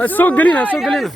السوق قلينا السوق قلينا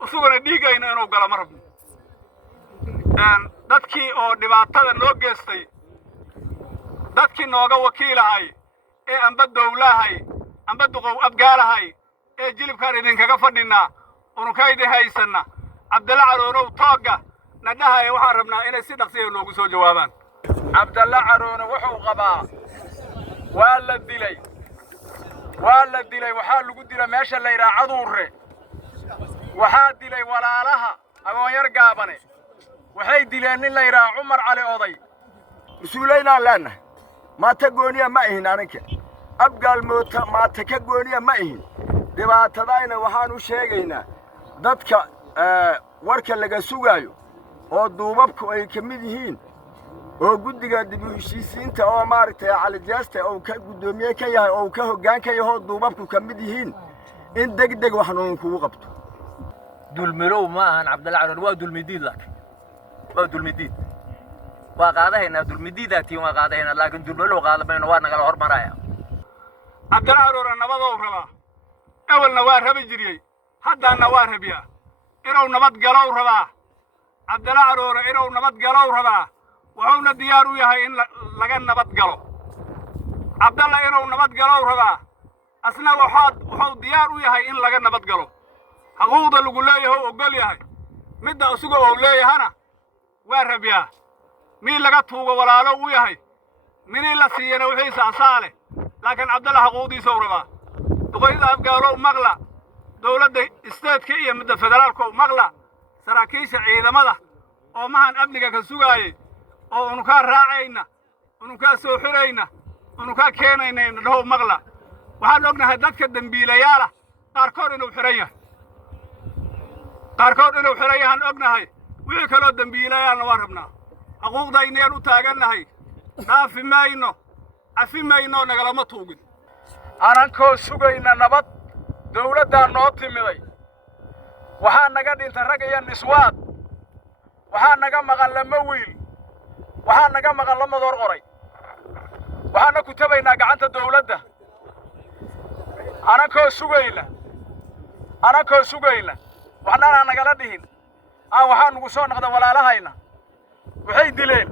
وسوغنا ديغayna inuu gala marab dadkii oo dhibaatada loo geystay dadkii nooga wakiilahay ee amba dawlahay amba duqow abgaalahay ee jilibkaan idinkaga fadhinaa unukaydi haysana Cabdalla Caroorow tooga nadhahay waxaan rabnaa inay si dhaqsiyo loogu soo jawaabaan Cabdalla Caroorow wuxuu qabaa waa la dilay waxaa lagu dilay meesha la yiraahdo Caduure waxaa dilay walaalaha agoon yar gaabane waxay dileen nin la yiraahdo Umar Cali Oday rasuulayna laana ma ta gooniya ma ahin anaka abgaal moota ma ta ka gooniya ma ahin dhibaatadayna waxaan u sheegaynaa dadka warka laga sugaayo oo duubabku ay kamid yihiin oo guddiga dib u heshiisiinta oo maartay Cali Jeeste oo ka gudoomiye ka yahay oo ka hoggaan ka yahay duubabku kamid yihiin in degdeg waxaan kugu qabto dulmirow ma ahan Cabdalla Caroorow waa dulmidiid laakiin waa dulmidiid waa qaadahayna dulmidiidatii waa qaadahayna laakiin dulmirow qaadamayna waa naga hormaraya Cabdalla Caroorow nabadoo rabaa awalna waa rabi jiriyay haddana waa rabiyaa inuu nabad galow rabaa Cabdalla Caroorow inuu nabad galow rabaa wuxuuna diyaar u yahay in laga nabad galo Cabdalla inuu nabad galow rabaa asna wuxuu diyaar u yahay in laga nabad galo حقوق اللي قلنا هو قال يا هاي مدة أسوق أو لا يا هنا وارب يا مين لقى توجا ولا لو وياهي من اللي سينا وحيس عصالة لكن عبد الله حقودي سوربا دقيقة أبقى مغلا دولة استاد كية مدة فدرالكو مغلا سراكيش عيدا ماذا أو مهان أبنك كسوغاي أو نكا راعينا ونكا سوحرينا ونكا كينينا له مغلا waxaan ognahay dadka dambiilayaal qaarkood inuu xiran yahay ognahay wixii kale oo dambiilayaalna waan rabnaa xuquuqdaynayaan u taagannahay dhaafi mayno cafi mayno nagalama tuugin anankoo sugayna nabad dawladdaa noo timiday waxaa naga dhintay rag iyo niswaad waxaa naga maqan lama wiil waxaa naga maqan lama door qoray waxaana ku tabaynaa gacanta dawladda anakoo sugayna waxnaan nagala dhihin waxaa nugu soo noqda walaalahayna waxay dileen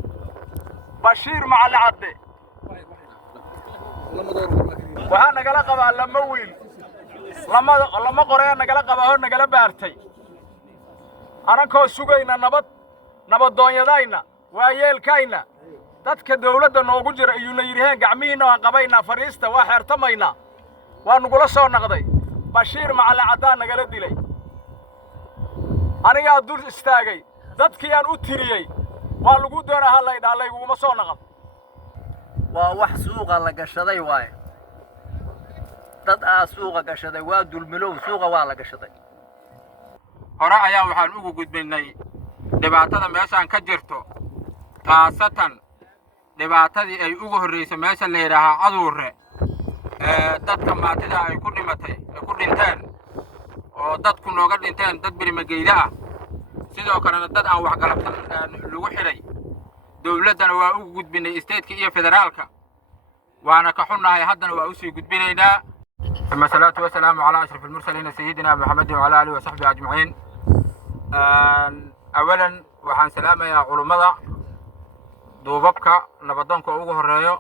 bashiir macalli cadde waxaa nagala qabaa lama wiil lama qoree nagala qabaa oo nagala baartay anakoo sugayna nabadoonyadayna waayeelkayna dadka dawladda noogu jira ayuuna yidhaheen gacmihiinna waan qabaynaa fariista waa xeertamaynaa waa nugula soo noqday bashiir macalli caddaan nagala dilay anigaa dul istaagay dadkii aan u tiriyey waa lagu doonaa hallaydhaa layguguma soo noqon waa wax suuqa la gashaday waaye dad suuqa gashaday waa dulmilow suuqa waa la gashaday hore ayaa waxaan ugu gudbinnay dhibaatada meeshaan ka jirto taasatan dhibaatadii ay ugu horraysay meesha la yidhaahaa caduurre dadka maatida ay ku dhinteen oo dadku nooga dhinteen dad birimageyda ah sidoo kalena dad aan waxgalabsan lagu xidhay dawladdana waa ugu gudbinnay isteedka iyo federaalka waana ka xunnahay haddana waa u sii gudbinaynaa ثم الصلاة والسلام على أشرف المرسلين سيدنا محمد وعلى آله وصحبه أجمعين. أولا وحان سلامة يا علماء دوبابك نبضانك أوجه الرأيو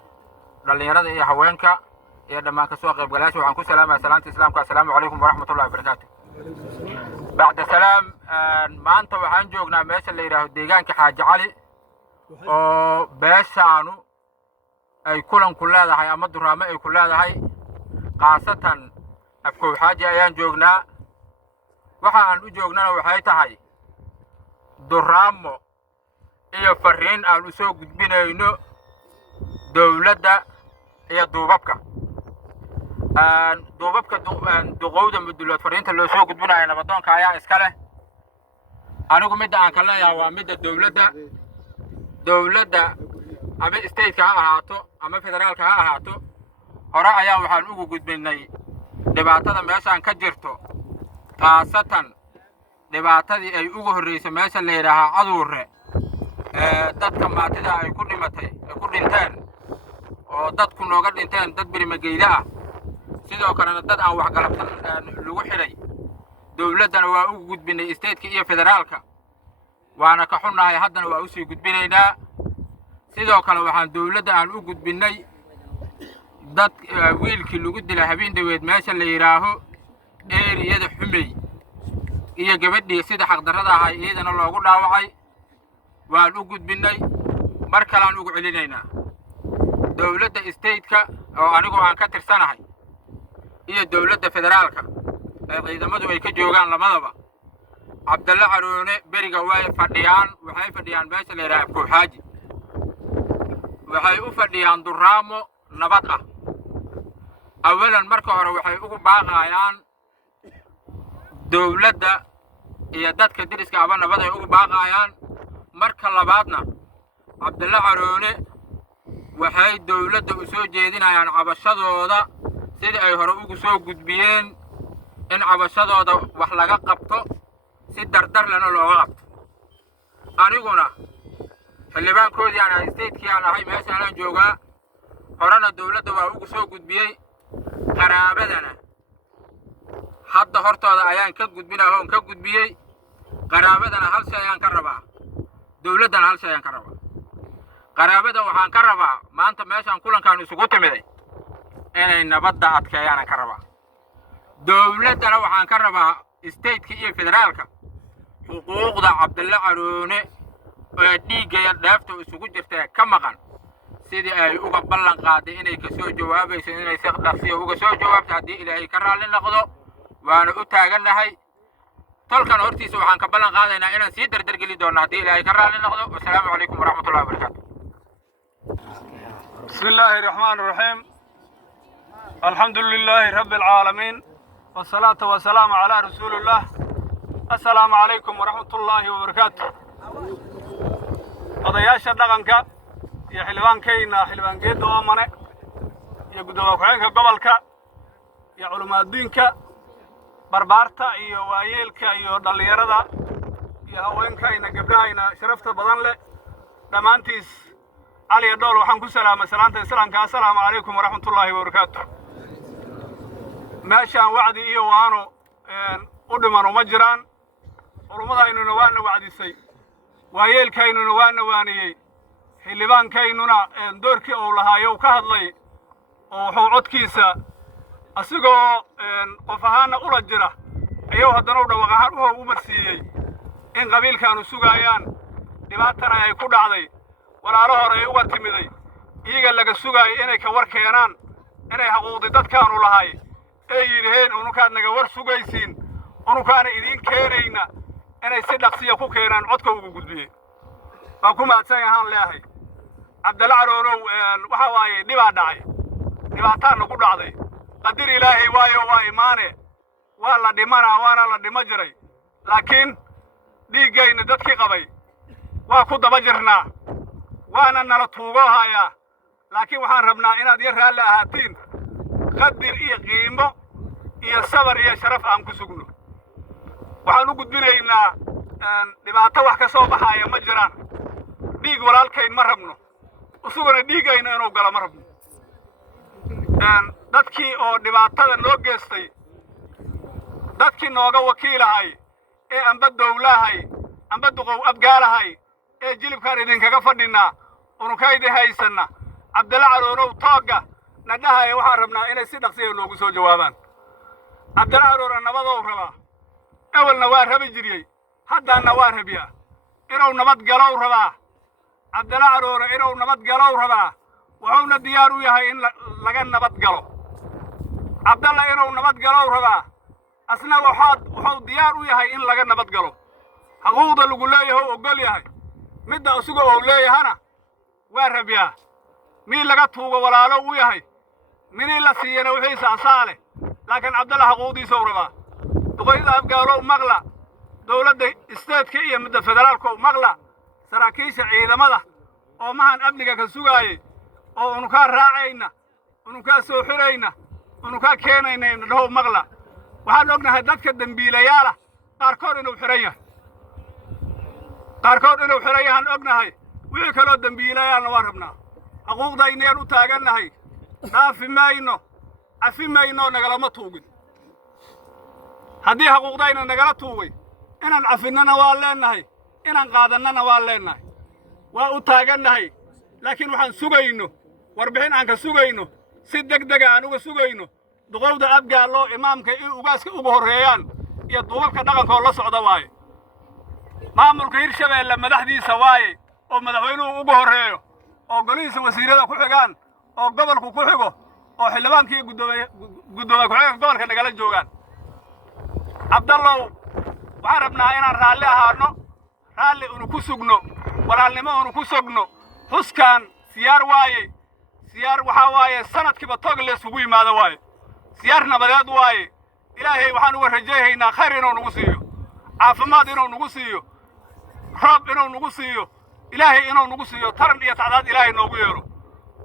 لليراد يا هوانك يا دمان كسوق بلاش وعن كل سلامة سلامة إسلامك السلام عليكم ورحمة الله وبركاته. بعد سلام ما أنت وحان جوجنا ماشي اللي يراه ديجان كحاج علي أو باشانو أي كلها هاي أمد الرامة أي كلها هاي خاصة أفكو حاجة أيان جوجنا وحان جوجنا وحيتها هاي درامو iyo fariin aan u soo gudbinayno dawladda iyo duubabka duqowda mudulood fariinta loo soo gudbinayo nabadoonka ayaa iska leh anigu midda aan ka leeyahay waa midda dawladda ama stateka ha ahaato ama federaalka ha ahaato hore ayaa waxaan ugu gudbinay dhibaatada meeshaan ka jirto taasatan dhibaatadii ay ugu horraysay meesha la yidhaahaa caduurre dadka maatida ay ku dhinteen oo dadku nooga dhinteen dad birimageyda ah sidoo kalena dad aan waxgalabsan lagu xidhay dawladdana waa ugu gudbinnay isteedka iyo federaalka waana ka xunnahay haddana waa u sii gudbinaynaa sidoo kale waxaan dawladda aan u gudbinnay dad wiilkii lagu dilay habeen dhaweed meesha la yidhaaho eeriyada xumey iyo gabadhii sida xaqdarrada ahay iyadana loogu dhaawacay waan u gudbinnay mar kaleaan ugu celinaynaa dawladda stateka oo anigu aan ka tirsanahay iyo dawladda federaalka ee ciidamadu ay ka joogaan lamadaba cabdalle caroone beriga waxay fadhiyaan meesha la yidhaha afkoo xaaji waxay u fadhiyaan duraamo nabad ah awalan marka hore waxay ugu baaqayaan dawladda iyo dadka deriska aba nabad ay ugu baaqayaan marka labaadna cabdalle caroone waxay dawladda u soo jeedinayaan cabashadooda sidii ay hore ugu soo gudbiyeen in cabashadooda wax laga qabto si dardar lena looga qabto aniguna xildhibaankoodii aan ahay stateki aan ahay meeshaanaan joogaa horena dawladda waa ugu soo gudbiyey qaraabadana hadda hortooda ayaan ka gudbiyey qaraabadana hal shay ayaan ka rabaa dawladdana hal shay ayaan ka rabaa qaraabada waxaan ka rabaa maanta meeshaan kulankaan isugu timiday inay nabadda adkeeyaan ka rabaa dawladdana waxaan ka rabaa stateka iyo federaalka xuquuqda cabdalle caroone dhiiggaya dheefta isugu jirta ka maqan sidii ay uga ballan qaaday inay ka soo jawaabayso inay si dhaqsiyo uga soo jawaabto haddii ilaahay ka raalli noqdo waana u taagannahay tolkan hortiisa waxaan ka ballan qaadaynaa inaan sii dardargeli doonno haddii ilaahay ka raalli noqdo wasalaamu calaykum waraxmatullahi wabarakaatu بسم الله الرحمن الرحيم الحمد لله رب العالمين والصلاة والسلام على رسول الله السلام عليكم ورحمة الله وبركاته odayaasha dhaqanka iyo xildhibaankayna xildhibaankeeda oomane iyo gudoomiye ku-xigeenka gobolka iyo culimaadiinka barbaarta iyo waayeelka iyo dhallinyarada iyo haweenkayna gabdhahayna sharafta badan leh dhammaantiis علي الدول وحن كسلام سلامة السلام السلام عليكم ورحمة الله وبركاته ماشان وعدي إيه وانو قدمان ومجران ورمضا إنو نوان وعدي سي ويل كاينو نوان نواني حلبان كاينونا دوركي أولها يو كهدلي وحو عدكيسا أسيقو قفهانا أولجرة أيوه الدنودا وغهار وهو أمرسيي إن قبيل كانوا سوغايان دباتنا يكود عدي walaalo hore uga timiday iyaga laga sugay inay ka war keenaan inay xaquuqdi dadkaanu lahay ay yiraahdeen unukaad naga war sugaysiin unukaana idin keenayna inay si dhaqsiya ku keenaan codka ugu gudbiyay waa ku maadsan yahaan leeyahay Cabdalla Caroorow waxa waaye dhibaataan nagu dhacday qadir ilaahay waayo waa iimaane waa la dhimanaa waana la dhima jiray laakiin dhiigayna dadkii qabay waa ku daba jirnaa وانا نلطوغوها يا لكن وحان ربنا إنا دي رالي أهاتين قدر إيه قيمة إيه صبر إيه شرف أمكو سقنو وحانو قد بنا إنا دباتا وحكا صوبها يا مجران ديق ولالكين مرهبنو وسوغنا ديقا إنا إنو قلا مرهبنو دادكي أو دباتا نوغيستي دادكي نوغا وكيلهاي إيه أنباد دولهاي أنباد دقو أبقالهاي إيه جيلب كان إذن كاكا فردنا ونكايدي هايسنا Cabdalla Caroorow tooga nadhahay waxaan rabnaa inay si dhaqsiyo loogu soo jawaabaan Cabdalla Caroorow nabadoo rabaa awalna waa rabi jiriyay haddana waa rabiyaa inuu nabad galow rabaa Cabdalla Caroorow inuu nabad galow rabaa wuxuuna diyaar u yahay in laga nabad galo Cabdalla inuu nabad galow rabaa asna wuxuu diyaar u yahay in laga nabad galo xuquuqda lagu leeyahay ogol yahay midda asugu oo leeyahana waa rabiyaa mii laga tuugo walaalo u yahay minii la siiyana wixiisa asaale laakiin Cabdalla xuquuqdiisa uu rabaa duqeyda afgaalo maqla dawladda isteedka iyo midda federaalka maqla saraakiisha ciidamada oo mahan amniga ka sugaayay oo unuka raacayna unuka soo xirayna unuka keenayna dhaw maqla waxaan ognahay dadka dambiilayaala qaarkood inuu xiran yahay ognahay wixii kaloo dambiilayaalna waan rabnaa xuquuqdaynayaan u taagannahay dhaafi mayno cafi mayno nagalama tuugin haddii xuquuqdayna nagala tuugay inaan cafinnana waan leennahay inaan qaadannana waan leennahay waa u taagannahay laakiin waxaan sugayno warbixin aan ka sugayno si degdega aan uga sugayno duqowda abgaallo imaamka iyo ugaaska ugu horreeyaan iyo duubabka dhaqanka oo la socda waaye maamulka Hirshabeelle madaxdiisa waaye oo madaxweynuhu ugu horreeyo oo golihiisa wasiirada ku xigaan oo gobolku ku xigo oo xildhibaankii gudoomiye ku-xigeenka gobolka nagala joogaan Cabdallow waxaan rabnaa inaan raalli ahaano raalli unu ku sugno walaalnimo unu ku sugno xuskaan siyaar waaye siyaar waxaa waaye sanadkiiba toog la isugu yimaado waaye siyaar nabadeed waaye ilaahay waxaan uga rajaynaynaa khayr inuu nagu siiyo caafimaad inuu nagu siiyo roob inuu nagu siiyo ilaahay inuu nagu siiyo taran iyo tacdaad ilaahay noogu yeelo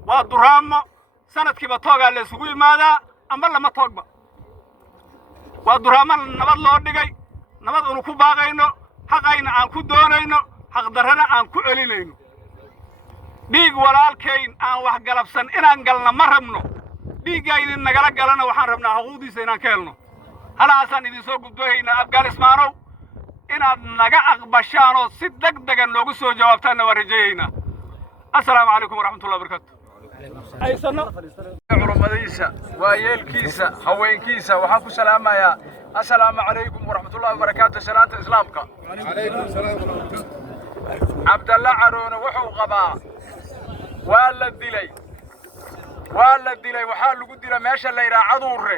waa duraamo sanadkiiba toogaa la isugu yimaadaa ama lama toogba waa duraamo nabad loo dhigay nabad unu ku baaqayno xaqayna aan ku doonayno xaqdarrana aan ku celinayno dhiig walaalkayn aan wax galabsan inaan galna ma rabno dhiiggaynin nagala galana waxaan rabnaa xuquuqdiisa inaan ka helno halaasaan idin soo gudboohaynaa Afghanistan inaad naga aqbashaan oo si degdeg noogu soo jawaabtaan waa rajaynaa assalaamu calaykum waraxmatullaahi wabarakaatuh aysano culimadiisa waayeelkiisa haweenkiisa waxaan ku salaamayaa assalaamu calaykum waraxmatullaahi wabarakaatuh salaanta islaamka calaykum salaam cabdalla caroone wuxuu qabaa waa la dilay waxaa lagu dila meesha la yidhaha caduurre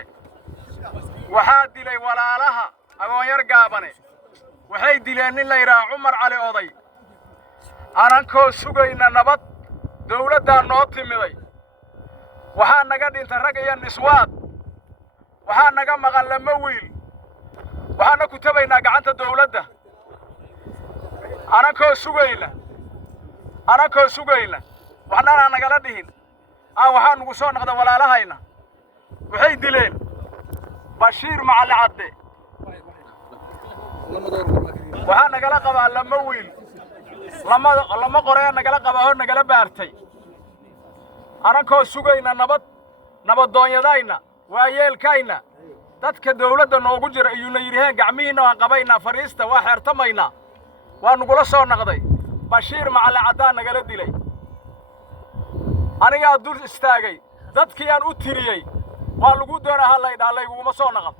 waxaa dilay walaalaha agoonyar gaabane waxay dileen nin la yidhaha cumar cali oday anankoo sugayna nabad dawladdaa noo timiday waxaa naga dhintay rag iyo niswaad waxaa naga maqan lama wiil waxaana ku tabaynaa gacanta dawladda anankoo sugayna waxnaan nagala dhihin waxaa nugu soo noqda walaalahayna waxay dileen bashiir macali cadde waxaa nagala qabaa lama wiil lama qoree nagala qabaa hor nagala baartay anankoo sugayna nabaddoonyadayna waayeelkayna dadka dawladda noogu jira ayuuna yidhaheen gacmihiinna waan qabaynaa fadhiista waa xeertamaynaa waa nugula soo noqday bashiir macali caddaan nagala dilay anigaa dul istaagay dadkii aan u tiriyey waa lagu doonaa hallaydhaa layguguma soo naqan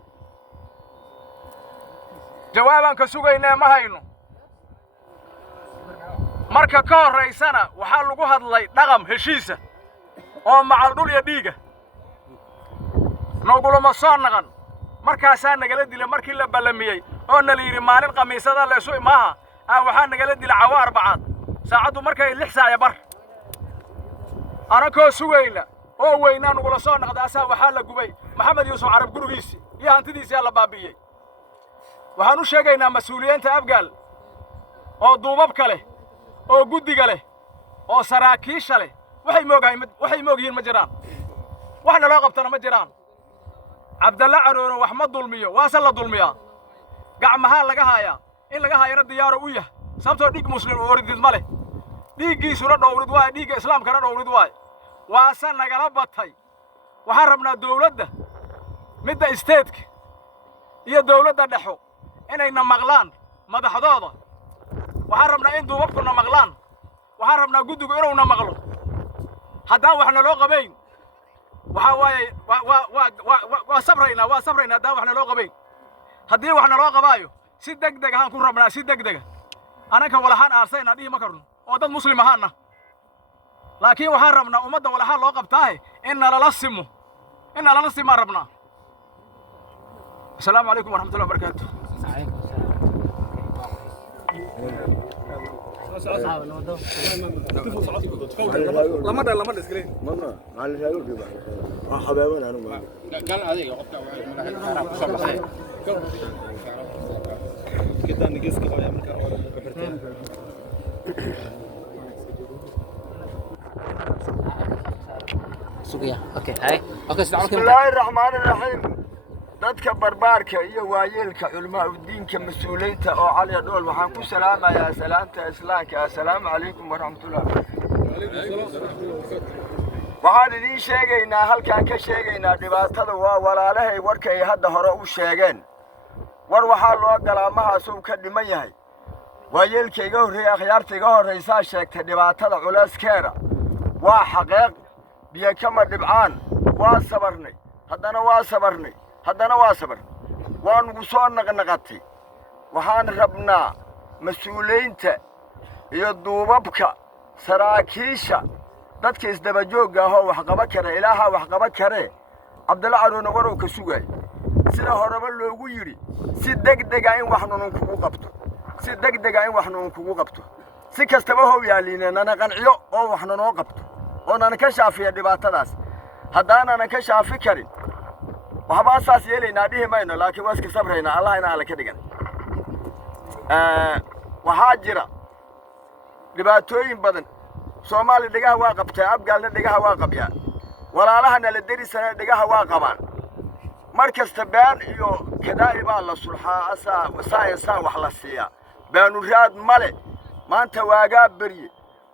jawaabaan ka sugaynee ma hayno marka ka horraysana waxaa lagu hadlay dhaqam heshiisa oo macal dhul iyo dhiiga nogulama soo naqan markaasaa nagala dilay markii la ballamiyey oo nala yidhi maalin khamiisada laysu imaaha waxaa nagala dila cawo arbacaad saacaddu markay 6 saac bar anakoo sugayna oo weynaa nugula soo noqda asaa waxaa la gubay maxamed yuusuf carab gurigiisii iyo hantidiisii la baabi'iyey waxaan u sheegaynaa mas'uuliyiinta abgaal oo duubabka leh oo guddiga leh oo saraakiisha leh waxay moogyihiin ma jiraan waxna loo qabtana ma jiraan cabdalla caroone wax ma dulmiyo waase la dulmiyaa gacmahaa laga haayaa in laga haayana diyaaro u yahay sababtoo dhiig muslim oo oridid ma leh dhiiggiisuna dhowrid waaye dhiigga islaamkana dhowrid waaye waase nagala batay waxaan rabnaa dawladda midda isteedka iyo dawladda dhexo inayna maqlaan madaxdooda waxaan rabnaa in duubabkuna maqlaan waxaan rabnaa guddigu inuuna maqlo haddaan waxna loo qabayn waxaa waaye waa sabraynaa haddaan waxna loo qabayn haddii waxna loo qabaayo si degdeg ahaan ku rabnaa si degdega ananka walaxaan aarsayna dhihi ma karno oo dad muslim ahaana laakiin waxaan rabnaa ummadda walaxaan loo qabtaahe in nalala simaan rabnaa asalaamu calaykum waraxmatullahi wabarakaatu bismillaahi raxmaani raxiim dadka barbaarka iyo waayeelka culmaa udiinka mas-uuliyiinta oo cali dhool waxaan ku salaamayaa salaanta islaamka assalaamu calaykum waraxmatullahi waxaan idiin sheegaynaa halkaan ka sheegaynaa dhibaatada waa walaalahay warka ay hadda hore u sheegeen war waxaa loo galaa mahaasuu ka dhiman yahay waayeelka iga horreeyey akhyaarta iga horraysaa sheegtay dhibaatada culayskeeda waa xaqeeq biyo kama dhibcaan waa sabarnay haddana waa sabarnay waa nugu soo naqnaqatay waxaan rabnaa mas-uuliyiinta iyo duubabka saraakiisha dadka isdabajoogga ahoo waxqaba kare ilaahaa waxqaba karee cabdalla caroone warow ka sugaay sida horeba loogu yidhi si degdega in wax nunun kugu qabto si kastaba how yaalliine nana qanciyo oo wax nanoo qabto oo nana ka shaafiya dhibaatadaas haddaanana ka shaafi karin waxbaa saas yeelaynaa dhihi mayno laakiin waa iska sabraynaa allah ina alle ka dhigan waxaa jira dhibaatooyin badan soomaali dhegaha waa qabtaa abgaalna dhegaha waa qabyaa walaalahana la derisana dhegaha waa qabaan mar kasta baan iyo kadaa'i baa la sulxaa saa wax la siiyaa baanuraad male maanta waagaa berye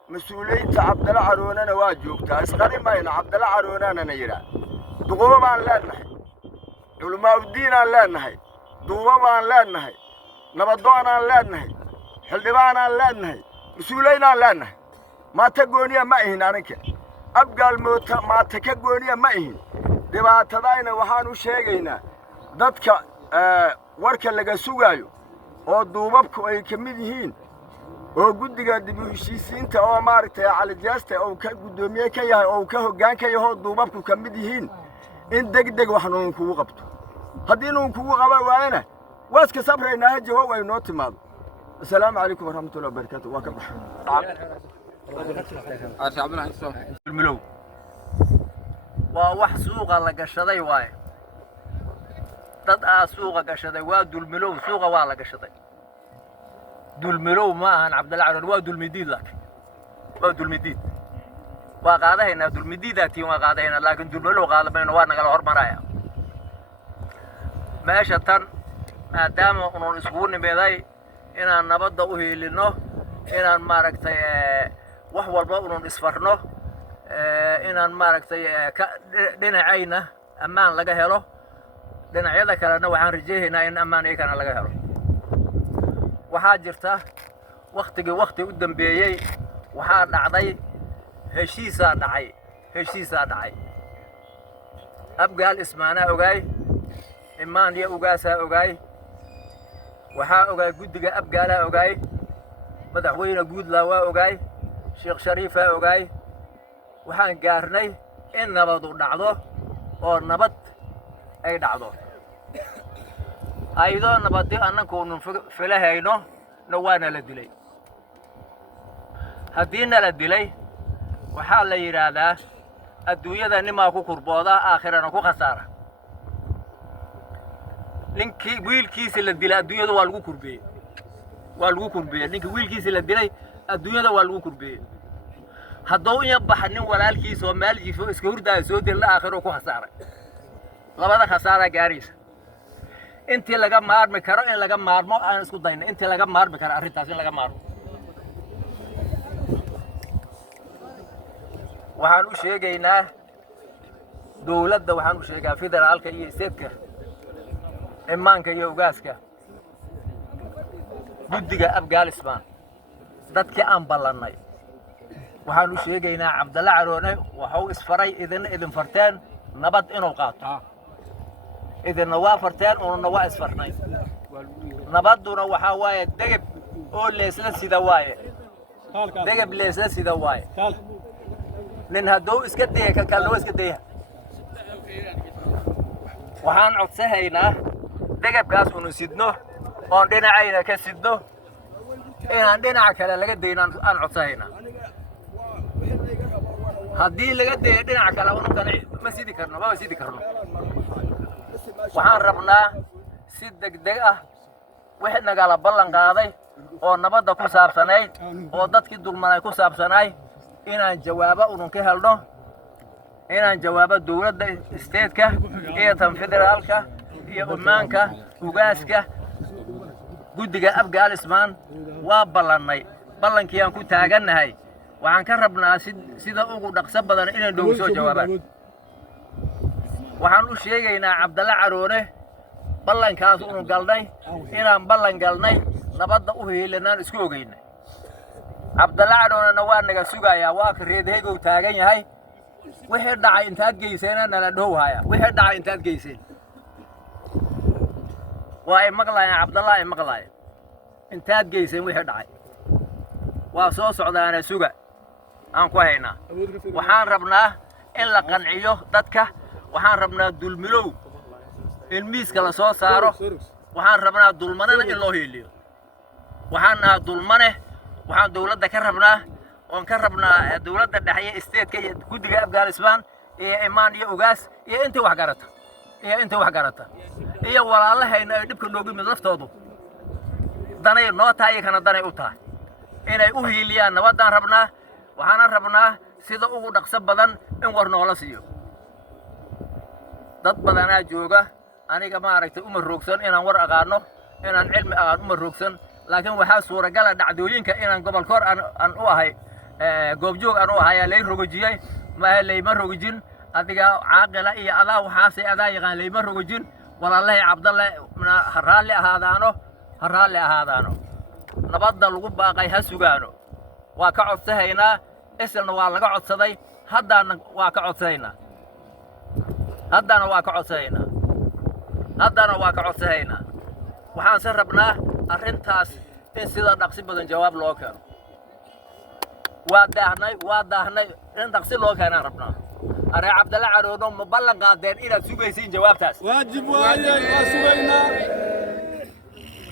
mas-uuliyiinta cabdalla caroonena waa joogtaa isqari mayno cabdalla caroonanana yidhaah duqubo baan leennahay culamaa uddiinaan leennahay duubo baan leennahay nabadoonaan leennahay xildhibaanaan leennahay mas-uuliyiinaan leennahay maata gooniya ma ihin aninka abgaal maata ka gooniya ma ihin dhibaatadayna waxaan u sheegaynaa dadka warka laga sugaayo oo duubabku ay ka mid yihiin oo guddiga dib u heshiisiinta oo maaragtay cali jeeste oo ka guddoomiye ka yahay oo ka hoggaan ka yahay duubabku ka mid yihiin in degdeg wax noon kugu qabto haddii noon kugu qaba waayna waaska sabraynaa jawaab ay noo timaado assalaamu calaykum waraxmatullahi wabarakaatuh waa ka baxay الملو وواح سوق على قشطي واي تدعى سوق قشطي وادو الملو سوق وعلى قشطي دو الملو ما هن عبد العال وادو المديد لك وادو المديد وقاعده هنا دو المديداتي وقاعده هنا لكن دو الملو غالبا وانا قال هرب مرايا ماشي تن ما دام انو اسكون بيداي ان نبدا وهيلنو ان ماركتي wax walba uun isfarno inaan maaragtay dhinacayna ammaan laga helo dhinacyada kalena waxaan rajaynaynaa in ammaan ay kana laga helo waxaa jirta waqti u dambeeyay waxaa dhacday heshiisa dhacay abgaal ismaana ogaay imaan iyo ugaasa ogaay waxaa ogaay guddiga abgaala ogaay madaxweyne guudla waa ogaay sheekh shariif ogaay waxaan gaarnay in nabad u dhacdo oo nabad ay dhacdo ayadoo nabadii annanku filahayno nawaana la dilay haddii nala dilay waxaa la yidhaahdaa adduunyada nimaa ku kurbooda aakhirana ku khasaara ninkii wiilkiisa la dilay adduunyada waa lagu kurbeeyey ninkii wiilkiisa la dilay adduunyada waa lagu kurbeeyey hadduu in baxa nin walaalkiisa oo meel jiifo iska hurdaaya soo dil la aakhiro ku khasaaray labada khasaara gaaraysa intii laga maarmi karo in laga maarmo aan isku dayno intii laga maarmi karo arrintaas in laga maarmo waxaan u sheegaynaa dowladda waxaan u sheegaa federaalka iyo isteedka imaanka iyo ugaaska guddiga afghanistan dadkii aan ballannay waxaan u sheegaynaa cabdalla caroone waxuu isfaray idin farteen nabad inuu qaato idinna waa farteen uunna waa isfarnay nabadduna waxaa waaye degeb oo leesla sida waaye nin hadduu iska daya ka kaloo iska daya waxaan codsanaynaa degabkaas unu sidno oon dhinacayna ka sidno inaan dhinaca kale laga dayno aan codsanaynaa haddii laga dayo dhinaca kale ununkana ma sidi karno waxaan rabnaa si degdeg ah wixii nagala ballan qaaday oo nabadda ku saabsanayd oo dadkii dulmanay ku saabsanaay inaan jawaabo unun ka helno inaan jawaabo dowladda isteedka iyo tan federaalka iyo ummaanka ugaaska guddiga afghanistan waa ballannay ballankii aan ku taagannahay waxaan ka rabnaa sida ugu dhaqso badan inay noogu soo jawaabaan waxaan u sheegaynaa cabdalla caroone ballankaas unu galnay inaan ballan galnay nabadda u heelanaan isku ogeynay cabdalla caroonena waa naga sugayaa waa ka reedahaygow taagan yahay wixii dhacay intaad geyseena nala dhowhaya wixii dhacay intaad geyseen waa ay maqlaayeen cabdalla ay maqlaayeen intaad geyseen wixii dhacay waa soo socdaana suga aan ku haynaa waxaan rabnaa in la qanciyo dadka waxaan rabnaa dulmilow in miiska la soo saaro waxaan rabnaa dulmanana in loo heeliyo waxaan nahaa dulmane waxaan dowladda ka rabnaa oon ka rabnaa dowladda dhexe isteedka iyo guddiga afghanistan iyo imaan iyo ugaas iyo intii wax garata iyo walaalahayna ay dhibka noogu yimid laftoodu danay noo tahay kana danay u tahay inay u hiiliyaan nabaddaan rabnaa waxaana rabnaa sida ugu dhaqso badan in war noola siiyo dad badanaa jooga aniga maaragtay uma roogsan inaan war aqaano inaan cilmi aqaan uma roogsan laakiin waxaa suuragala dhacdooyinka inaan gobol kor aan u ahay goobjoog aan u ahay lay rogojiyay ma layma rogojin adiga caaqila iyo adaa waxaasay adaa yaqaan layma rogojin walaalay cabdalle haraalli ahaadaano nabadda lagu baaqay ha sugaano waa ka codsanaynaa isilna waa laga codsaday haddana waa ka codsanaynaa waxaan se rabnaa arrintaas إن سيدا نقصي بدن جواب لوكا وادهني إن نقصي لوكا أنا ربنا أنا عبد الله عرونو مبلغ قادين إلى سوقيسين جواب تاس واجب واجب سوينا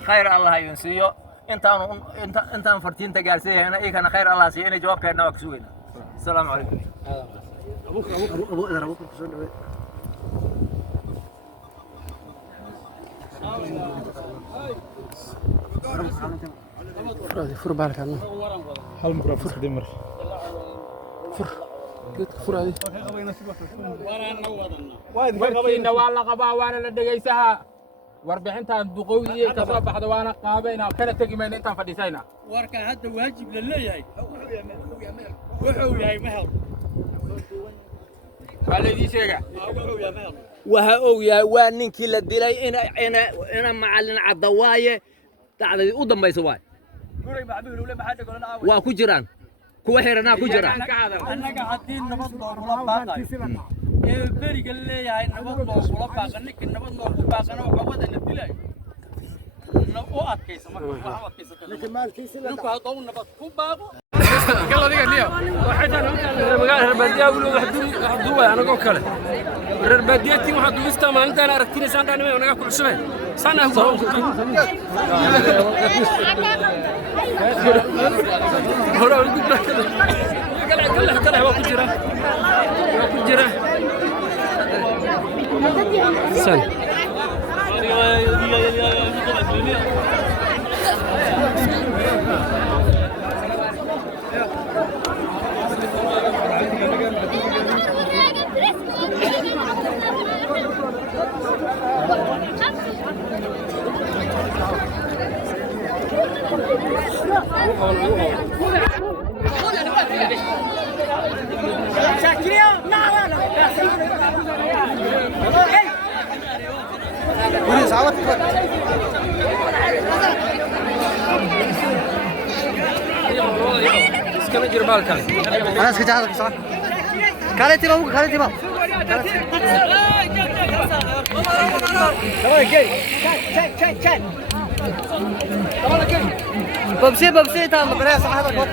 خير الله ينسيه انت فرتين تجارسيه هنا إيه كان خير الله سي أنا جواب كأنه وكسوينا السلام عليكم أبوك فر بالك عنه هل مكره فر دمر فر فر هذه warkiina waa la qabaa waana la dhegaysahaa warbixintaan duqowdiye ka soo baxda waana qaabayna kala tagi mayna intaan fadhiisayna warka hadda waajib la leeyahay wuxuu yahay mahal waa la idin sheega waxa uu yahay waa ninkii la dilay ina macallin cadawaaye dacdadii u dambaysa waay waa ku jiraan kuwa xiranaa ku jiraan annaga haddii nabad loogula baaqayo ee beriga leeyahay nabad loogula baaqa ninka nabad loogu baaqana waxa wadana dilayo u adkaysa marka waxa u adkaysata ninku hadduu nabad ku baaqo قال لي اليوم واحد انا مقال البلديه ولا واحد دوا انا قلت له البلديه واحد يستمع انت انا ركتني سان انا وانا كل شوي سنه هو هو قلت له قال له كجرا سن كم يجري بالك أنا اسكت هذا صح كالتي ما ببسي تام برا صح هذا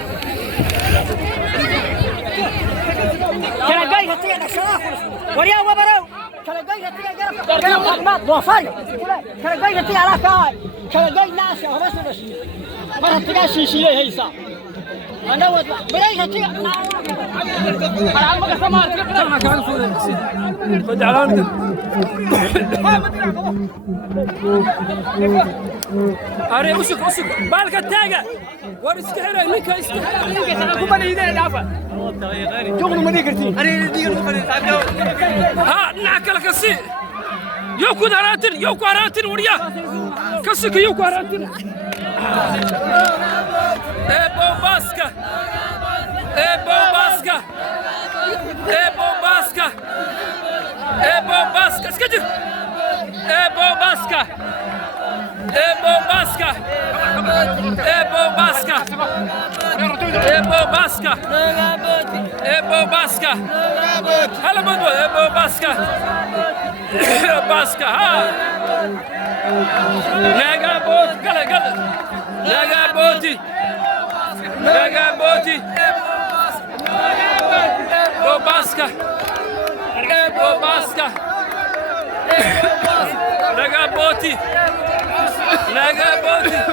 كلا جاي هتيجي نشاف وريا وبراو كلا جاي هتيجي جرف كلا خدمات وفاي كلا جاي هتيجي على كاي كلا جاي ناس يا هرس بس ما هتيجي شيء هيسا أنا وضع براي هتيجي أنا ما كمان كان فوق على أري وسك بالك التاجة ورسكهرة منك استهرة كم من يدين العفا جوغل من يكرتين أري ديجل كم من ها نعكلك السي يوكو هراتين وريا كسك يوكو هراتين Bombasca, esquece! Bombasca! Hala mando, Bombasca! Bombasca, ha! Negabot, gala! Negaboti! Bombasca! Negaboti!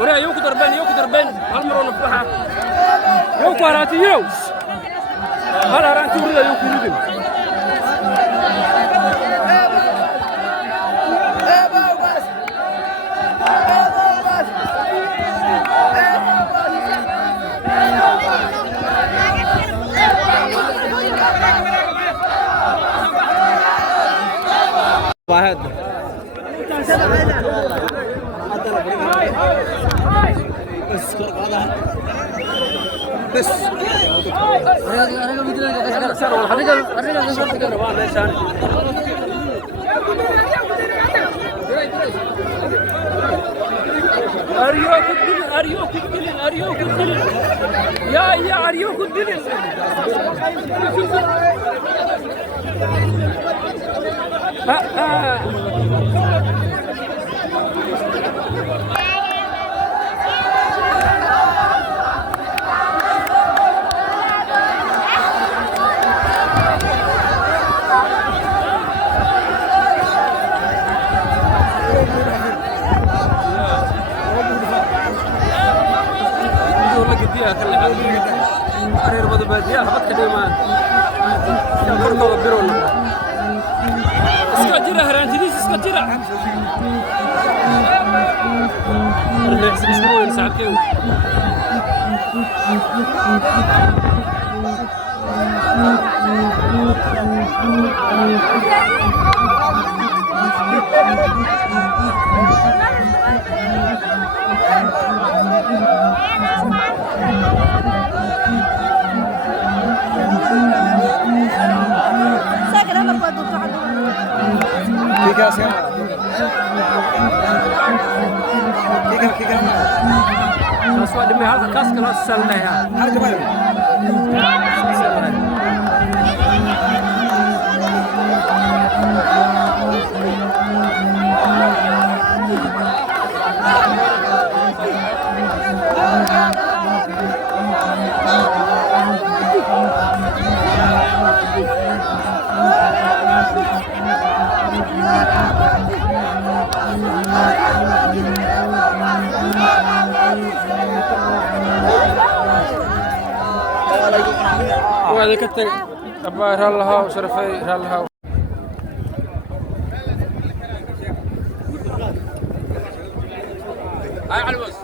ورا يوكو دربين هالمرة نفحها يوكو هراتي يوس هل هراتي ورا يوكو ردم هذا بس أريوك الدليل يا أريوك الدليل أرير بدو بديها حبت كديمان كركو بيرون اسكجرا هرانجليس اسكجرا اللي يحسبون ساعتين Aswa demi hal kas kelas selesai ya. Harga berapa? وهذا كتر أبا رالها وشرفي رالها هاي علوس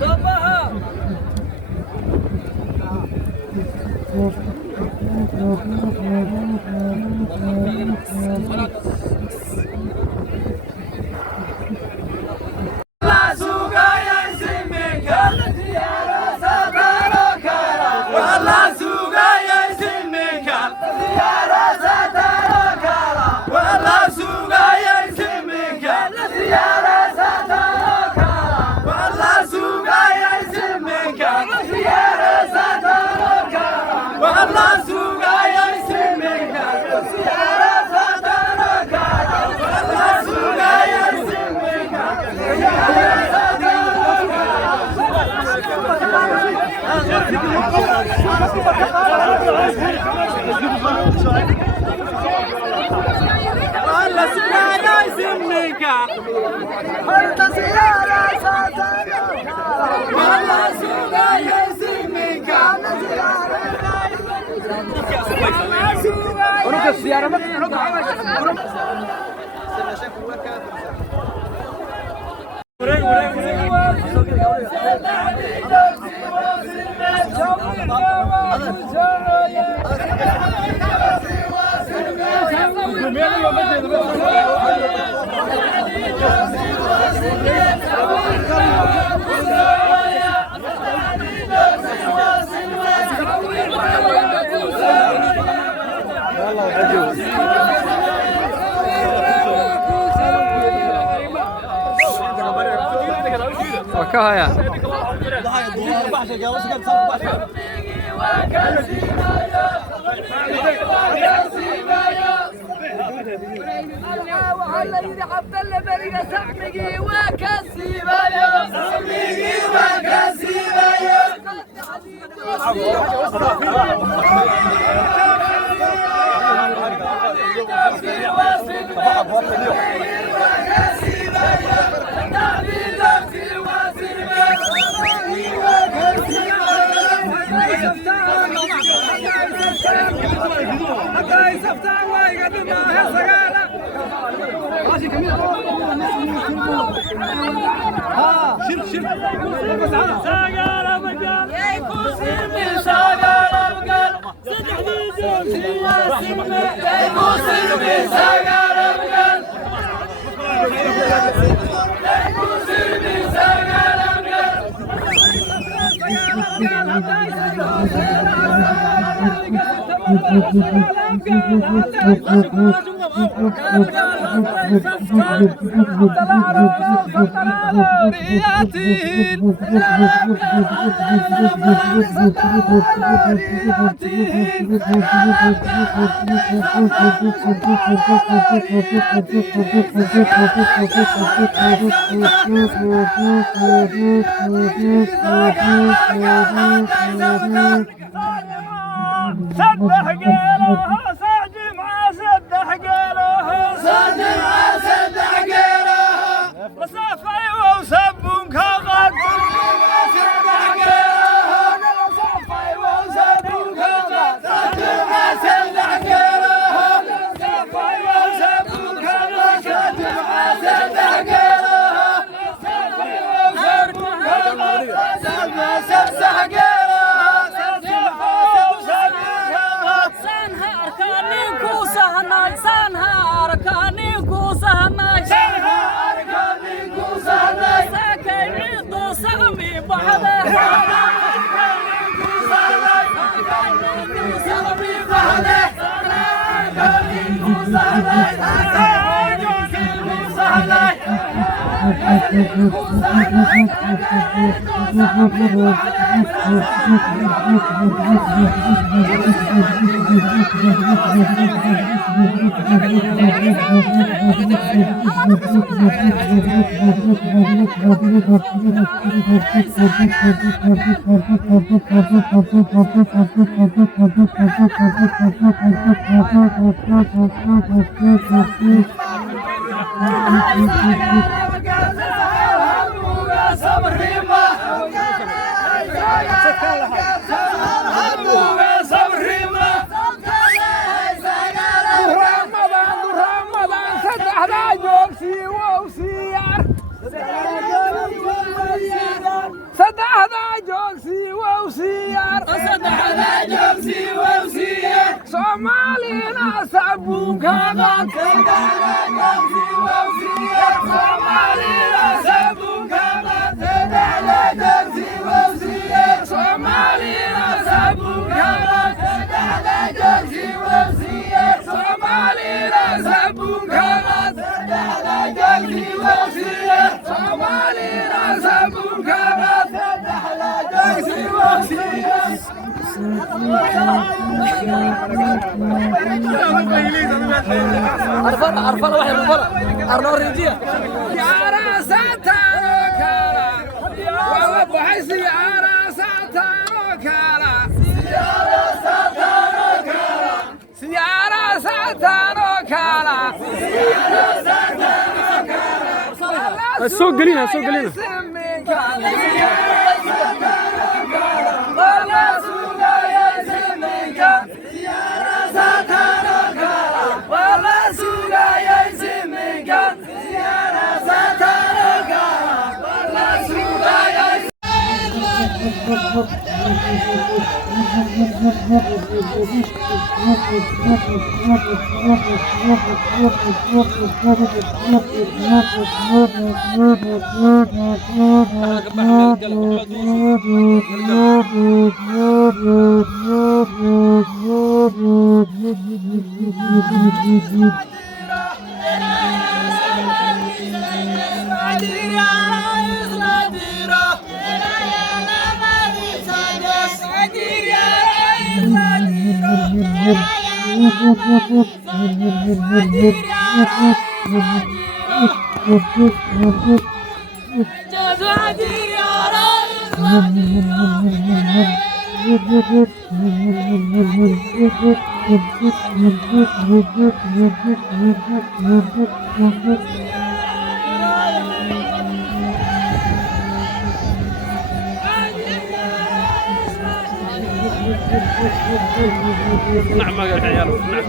صباها وكايا سدح قيلها ساجي مع سدح قيلها ساجي مع سدح قيلها وصافي وسبون كغد سدح قيلها وصافي وسبون كغد ساجي مع سدح قيلها وصافي وسبون كغد ساجي مع سدح قيلها وصافي وسبون كغد ساجي مع سدح قيلها عرفنا واحد عرفنا أرنو رجية يا راساتانو كالا والله بحيث يا راساتانو كالا يا راساتانو كالا يا راساتانو كالا يا راساتانو كالا السوق قلينا السوق قلينا نعم قال عيال نعم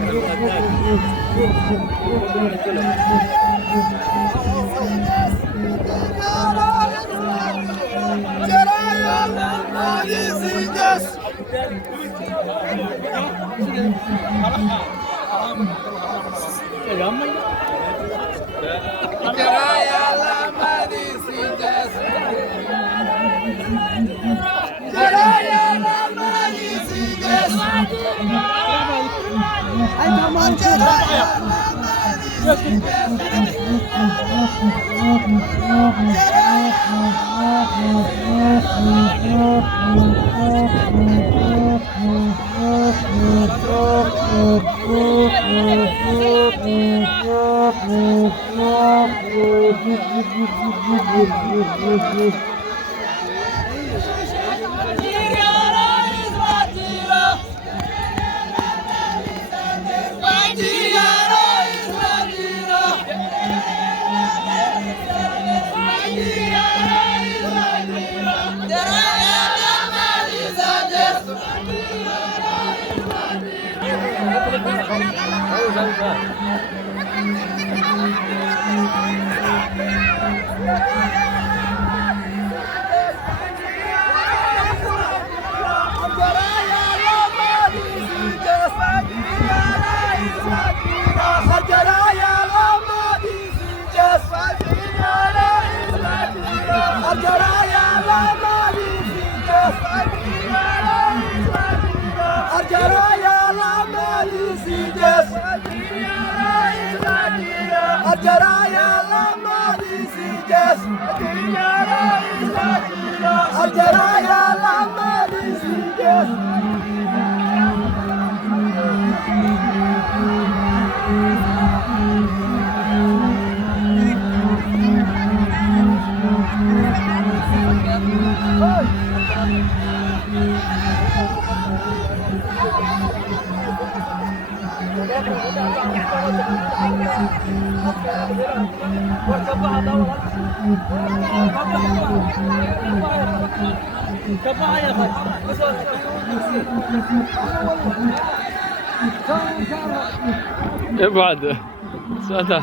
ابعد ساعتها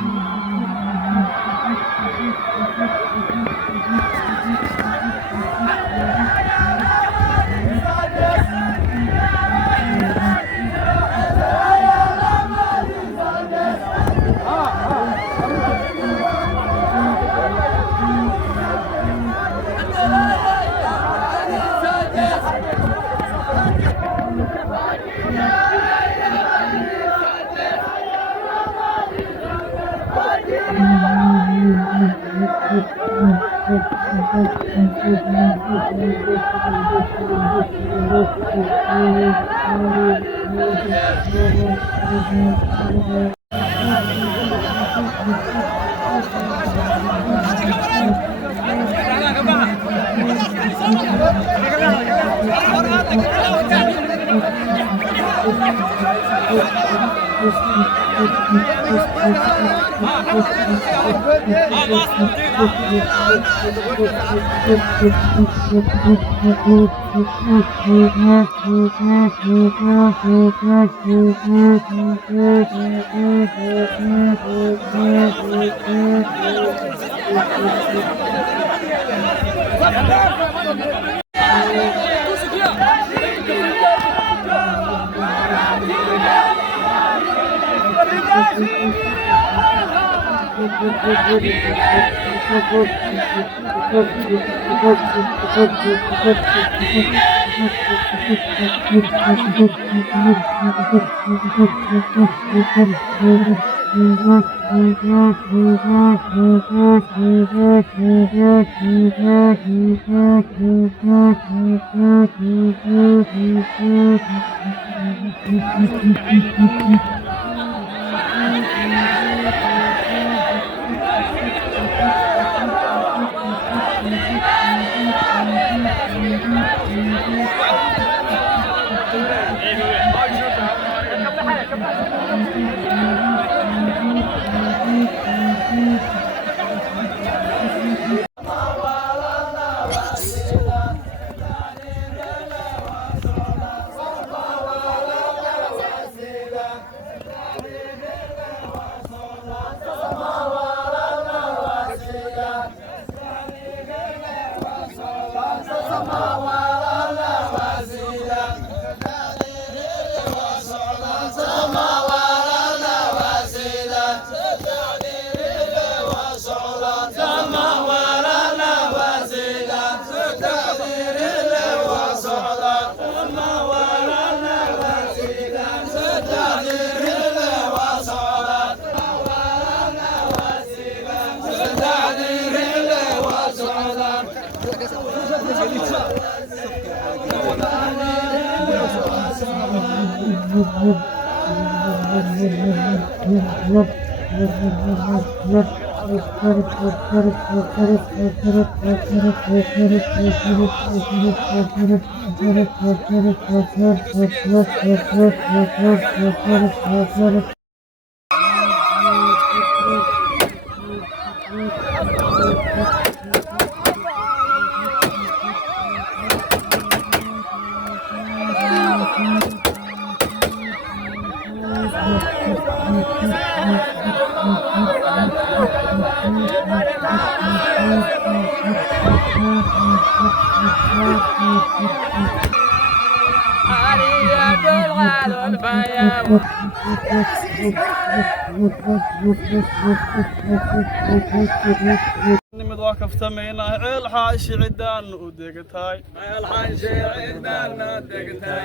nimid waa kaftamayna ceel xaashi cidaan u degtahay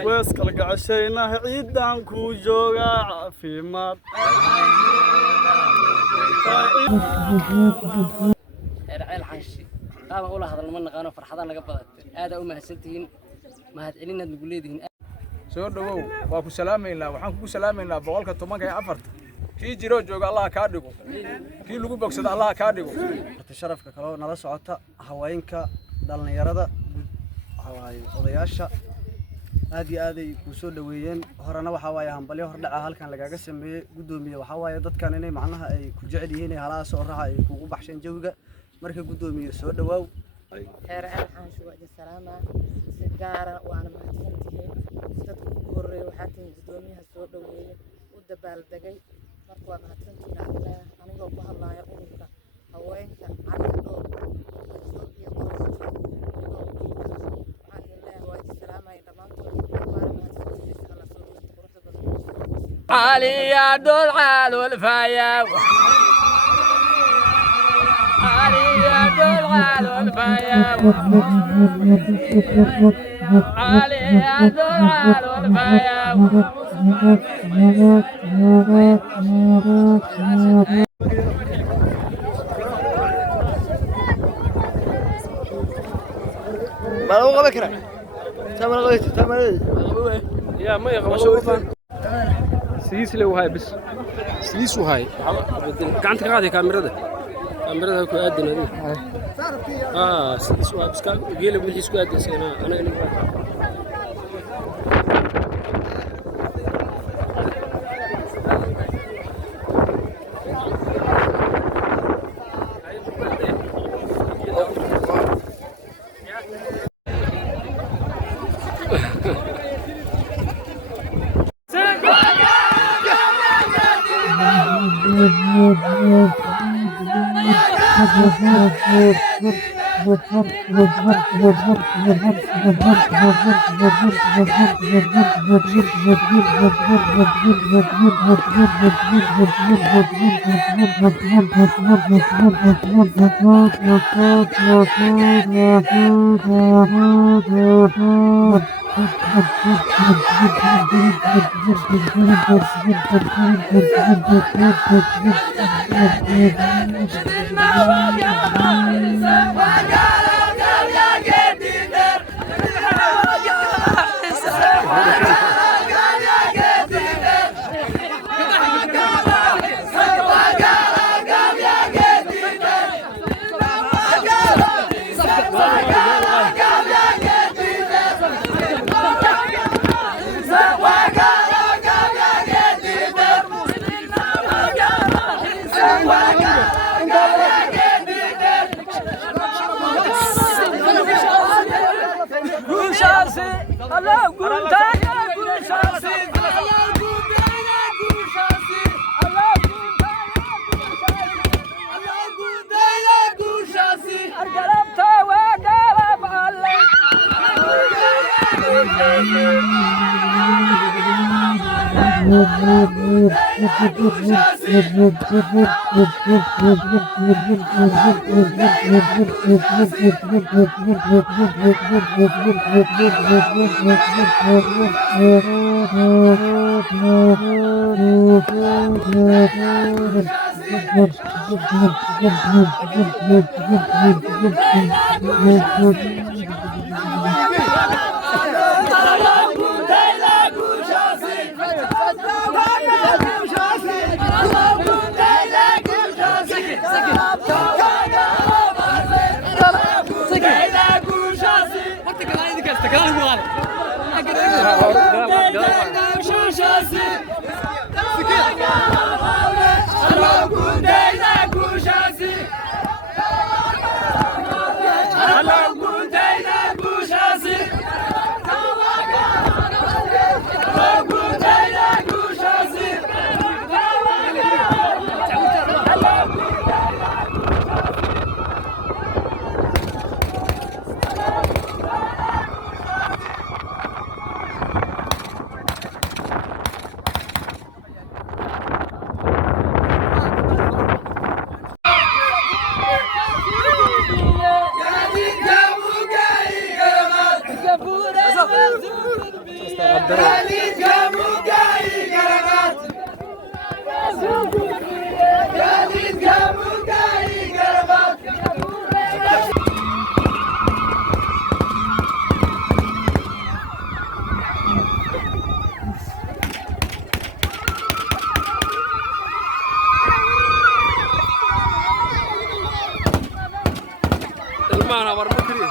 wees kala gacashayna ciidan ku jooga caafimaad ceel xaashi qaaba ula hadal ma naqaano farxadaan laga badatay aad u mahadsantihiin mahad celinaad nagu leedihiin soo dhawow waa ku salaamaynaa waxaan ku salaamaynaa boqolka 14 kii jiro jooga Allah ka dhigo kii lagu bogsado Allah ka dhigo sharafka kale nala socota haweenka dhalinyarada odayaasha aad iyo aad ay ku soo dhaweeyeen horena waxa waaye hambalyo hordhaca halkan lagaga sameeyay gudoomiye waxa waaye dadkan inay macnaha ay ku jecel yihiin halaas oo raaxa ay kugu baxshan jawiga marka gudoomiye soo dhawaaw خير الحان شو وجه السلامة سجارة وأنا محتاجين تدخل كوري وحتى قدوميها السود والدبال دقي مركوا محتاجين على أنا جو بهالله يقولك هواينك على الدور علي يا دول عالو الفايا علي يا دول عالو الفايا علي يا دول عالو الفايا ما هو بكرة تمام غلطت تمام يا ما يغلط سيس لو هاي بس سيس وهاي كانت قاعدة كاميرا كو أدنى دي سيس وهاي بس كان جيل بيجي سكو أدنى سينا أنا اللي المعنى برمكري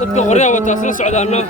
تبقى غريبة وتأثير سعودنا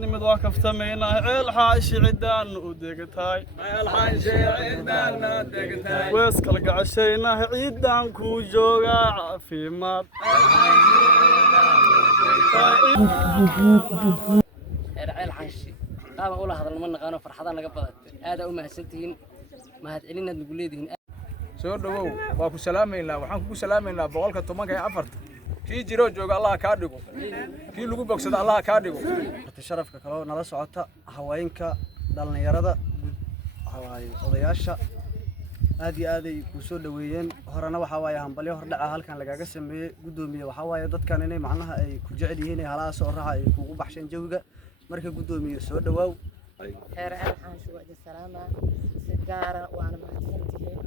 nimid waa kaftamaynahay ceel xaashi cidaan u degtahay wees kala gacashaynahay ciidaan kuu joogaa caafimaad ceel xanshi qaaba ula hadal ma naqaano farxadaan laga badatay aad u mahadsantihiin mahad celinaad nagu leedihiin soo dhawow waa ku salaamaynaa waxaan kugu salaamaynaa boqolka tobanka iyo afarta kii jiroo jooga allah kaa dhigo kii lagu bogsada allah kaa dhigo marti sharafka kaloo nala socota haweenka dhalinyarada odayaasha aad iyo aad ay ku soo dhaweeyeen horena waxa waaye hambalyo hordhaca halkan lagaaga sameeyey gudoomiye waxa waaye dadkan inay macnaha ay ku jecel yihiin halaha soo raxa ay kugu baxshan jawiga marka gudoomiye soo dhawaaw xeer xaanshu waa salaama si gaar ah waana mahadsantihiin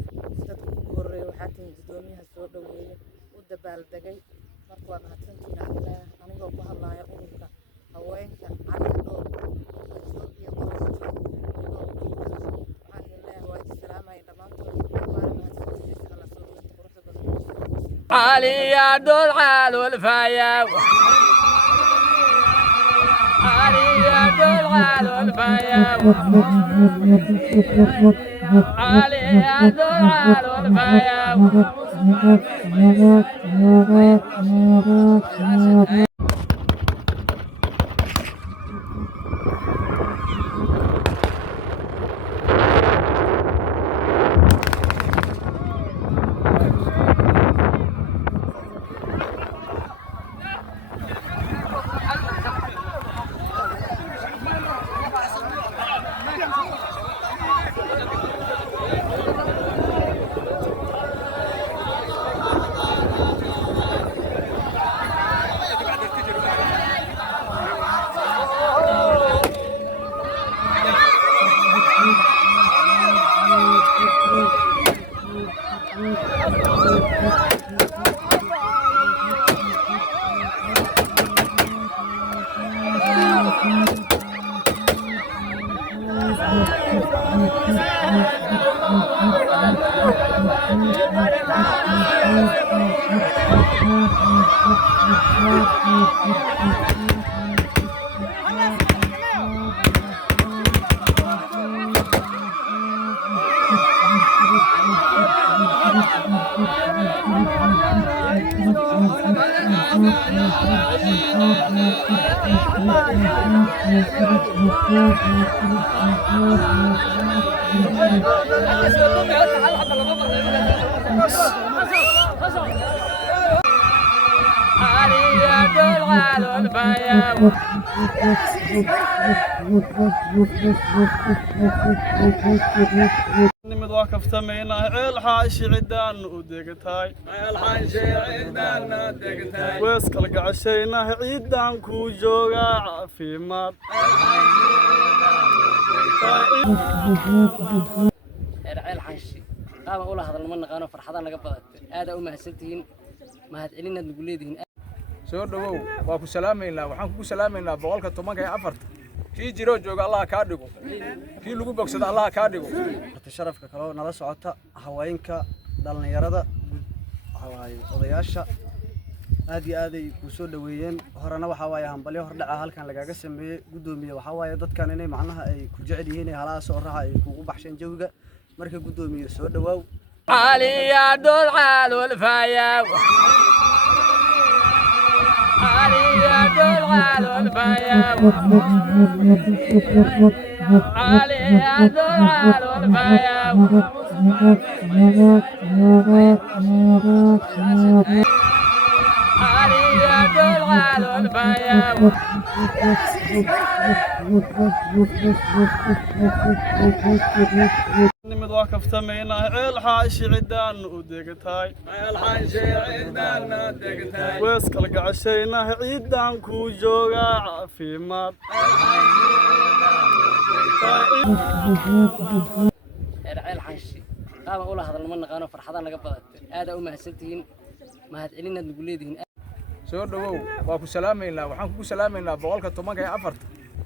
dadka ugu horeeyay waxaa tin gudoomiyaha soo dhaweeyay u dabaaldegay marka waa mahadsantihiin anigoo ku hadlaya ururka haweenka carabka dhowr علي دول عالو الفايا علي دول عالو الفايا علي دول عالو الفايا nimid waa kaftamaynahay ceel xaashi cidaan u degtahay wees kala gacashaynahay ciidaan kuu joogaa caafimaad ceel xanshi qaaba ula hadal ma naqaano farxadaan laga badatay aad u mahadsantihiin mahad celinaad nagu leedihiin soo dhawow waa ku salaamaynaa waxaan kugu salaamaynaa boqolka tobanka iyo afarta kii jiroo jooga allah kaa dhigo kii lagu bogsada allah kaa dhigo marti sharafka kaloo nala socota haweenka dhalinyarada odayaasha aad iyo aad ay ku soo dhaweeyeen horena waxa waaye hambalyo hordhaca halkan lagaaga sameeyey gudoomiye waxa waaye dadkan inay macnaha ay ku jecel yihiin halaha soo raxa ay kugu baxshan jawiga marka gudoomiye soo dhawaaw علي دول عالو الفايا علي دول عالو الفايا علي دول عالو الفايا علي دول على الفيا nimid waa kaftamayna ceel xaashi cidaan u degtay wees kala gacashayna ciidan ku jooga caafimaad ceel xaashi qaaba ula hadal ma naqaano farxadaan laga badatay aad u mahadsantihiin mahad celinaad nagu leedihiin soo dhawow waa ku salaamaynaa waxaan kugu salaamaynaa boqolka tobanka iyo afarta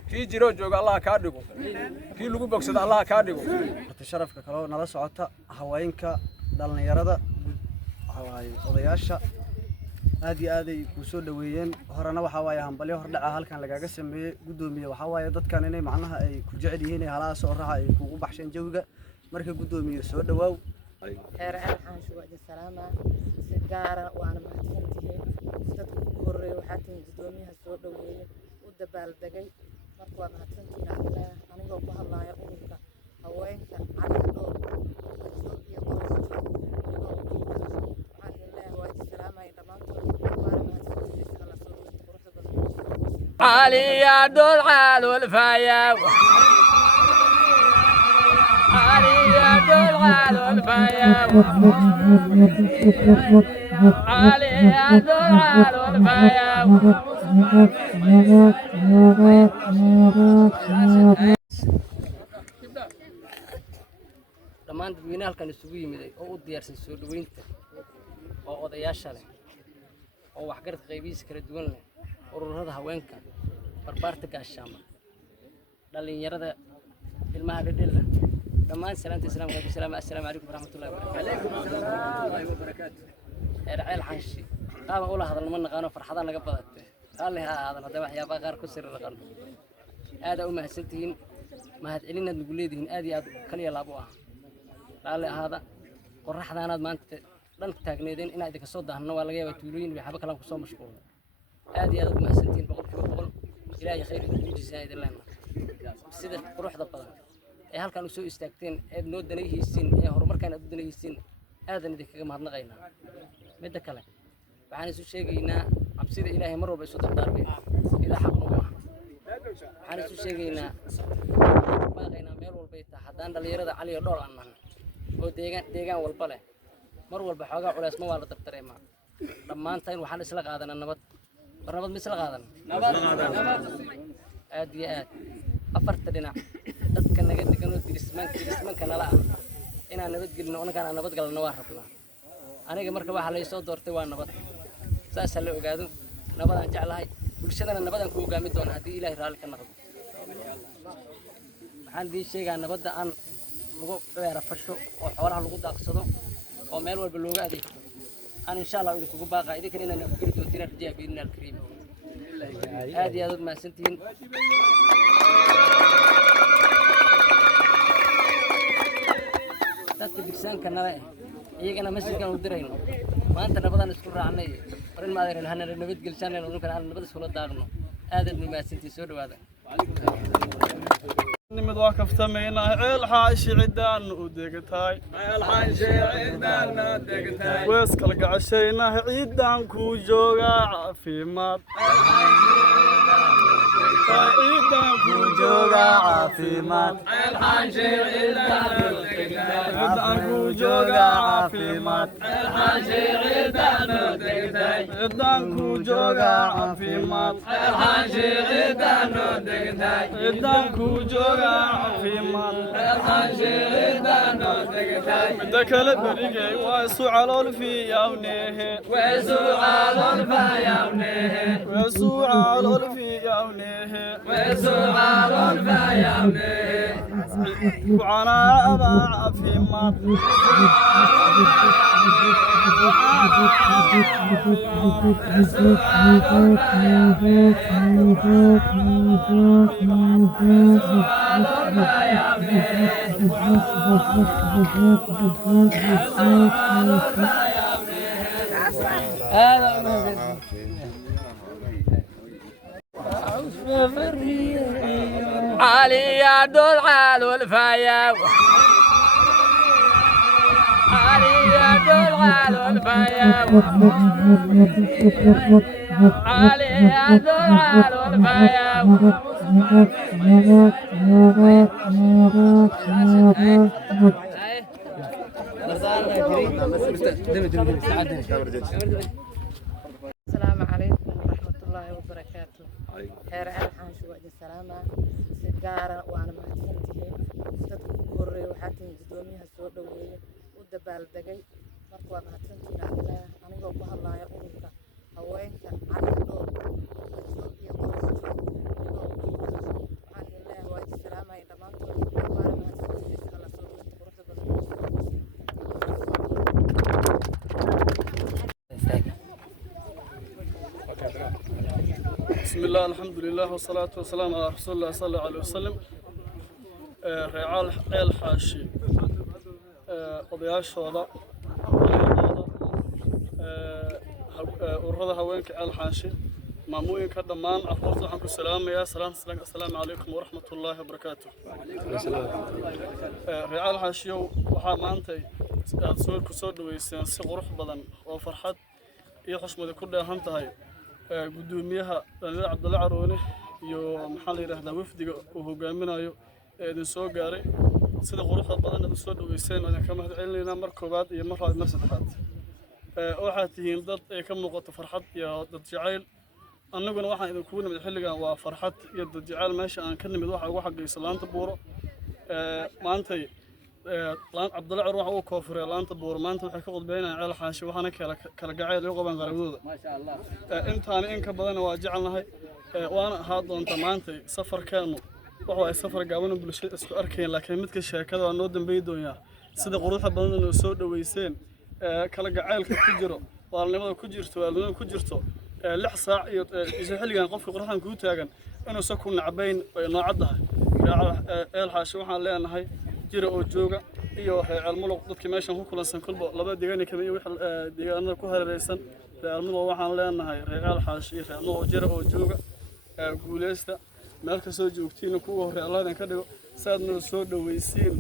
kii jiro jooga allah kaa dhigo kii lagu bogsada allah kaa dhigo sharafka kale nala socota haweenka dhalinyarada odayaasha aad iyo aad ay ku soo dhaweeyeen horena waxa waaye hambalyo hordhaca halkan lagaga sameeyay gudoomiye waxa waaye dadkan inay macnaha ay ku jecel yihiin ay halaas oo raaxa ay kugu baxsheen jawiga marka gudoomiye soo dhawaaw heer alxaan shuwaada salaama si gaar ah waana mahadsantihiin dadku ugu horeeyay waxaa tin gudoomiyaha soo dhaweeyay u dabaaldegay marka waa mahadsantihiin anigoo ku hadlaya ururka haweenka caliga dhowr iyo علي دول على الفيا علي دول على الفيا علي دول على الفيا dhammaan dadweynaha halkan isugu yimiday oo u diyaarsan soo dhaweynta oo odayaasha leh oo waxgarad qaybihiisa kala duwan leh ururada haweenka barbaarta gaashaama dhalinyarada ilmaha dhedhella dhammaan salaanta islaamka assalaamu calaykum waraxmatullaahi wabarakaatu ceel xaashi qaaba ula hadal ma naqaano farxadaan laga badatay raalli ha aadan hadda waxyaabaha qaar ku sirri dhaqano aad u mahadsantihiin mahad celinaad nagu leedihiin aad iyo aad kaliya laab u ah raalli ahaada qorraxdaanaad maanta dhan taagneedeen inaad idinka soo daahno waa laga yaabaa tuulooyin iyo waxba kalaan kusoo mashquulno aad iyo aad ugu mahadsantihiin boqolkiiba boqol ilaahay khayr idinku jiisaan idin leenahay sida quruxda badan ee halkan u soo istaagteen eed noo danayhiisiin ee horumarkaan aad u danayhiisiin aadan idinkaga mahadnaqaynaa midda kale waxaan isu sheegaynaa cabsida ilaahay mar walba isu dardaarmeen ilaa xaq nagu ah waxaan isu sheegaynaa baaqaynaa meel walbay tahay haddaan dhalinyarada caliyo dhool aan nahay oo deegaan walba leh mar walba xoogaa culaysma waa la dardareemaa dhammaantain waxaan isla qaadanaa nabad war nabad ma isla qaadan aad iyo aad afarta dhinac dadka naga degan oo dirismanka nala ah inaan nabadgelino anagaan aan nabad galno waa rabnaa aniga marka waxa la soo doortay waa nabad saasa la ogaado nabadaan jeclahay bulshadana nabadaan ku hogaami doona haddii ilaahay raalli ka noqdo waxaan idiin sheegaa nabadda aan lagu weerafasho oo xoolaha lagu daaqsado oo meel walba looga adeegto أنا إن شاء الله إذا كوبا قاعد إذا كنا نقول توتينا رجع بيننا الكريم هذه هذا ما سنتين تبكسان كنا رأي يجينا مسجد كانوا يدرينه ما أنت نبض نسكر عنه ورين ما أدري هنا نبض جلسان لأنه كان نبض سهولة دارنا هذا اللي ما سنتي سود هذا nimid waa kaftamayna ceel xaashi cidaan u degtay wees kala gacashayna ciidan ku jooga caafimaad ciidan ku jooga caafimaad ciidan ku jooga caafimaad ciidan ku jooga caafimaad ciidan ku jooga مدكل بريجي وسوع الفي يونيه وسوع الفي يونيه وعنا أبا في ما علي دول على الفيا علي دول على الفيا السلام عليكم ورحمة الله وبركاته. خير الحان شو وجه السلامة سجارة وأنا ما تفهمتين تذكر وحتى قدوميها سود ودبال دقي مركوا ما تفهمتين أنا جوبها الله يقولك هواينك على الدور بسم الله الحمد لله والصلاة والسلام على رسول الله صلى الله عليه وسلم. رعال الحاشي odayaashooda ururada haweenka alxaashi maamooyinka dhammaan carruurta waxaan ku salaamayaa assalaamu calaykum waraxmatullaahi wabarakaatuh. reer alxaashiyow waxaa maanta aad ku soo dhaweyseen si qurux badan oo farxad iyo xushmad ku dheehan tahay gudoomiyaha dhalinyarada Cabdulla Caroone iyo maxaa la yiraahdaa wafdiga uu hogaaminayo ee idin soo gaaray sida quruxda badan aad soo dhaweyseen oo ka mahad celinayna mar koobaad iyo mar saddexaad. waxaad tihiin dad ay ka muuqato farxad iyo dad jacayl annaguna waxaan idin kugu nimid xilligan waa farxad iyo dad jacayl meesha aan ka nimid waxa ugu xaqaysa laanta buuro maantay Cabdulla Caroone waxa uu koofuray laanta buuro maanta waxay ka qodbeynayaan ceel xaashi waxaana kala gacayl iyo qaban qarawdooda intaan in ka badan waa jecelnahay waana ahaa doonta maantay safarkeenu waxa ay safar gaaban bulshada isku arkeen laakiin midka sheekada waa noo dambeey doonaa sida quruxda badan oo soo dhaweyseen kala gacaylka ku jiro waalnimada ku jirto waalnimada ku jirto 6 saac iyo xilligan qofka quruxan ku taagan inuu soo ku nacabayn ay noocadahay eel xaashi waxaan leenahay jira oo jooga iyo cilmuloq dadkii meeshan ku kulansan kulba laba deegaan kamid wixii deegaanada ku hareeraysan cilmuloq waxaan leenahay eel xaashi iyo cilmuloq jira oo jooga guuleysta meel ka soo joogtiin kuwa hore Allah idin ka dhigo saadna soo dhaweysiin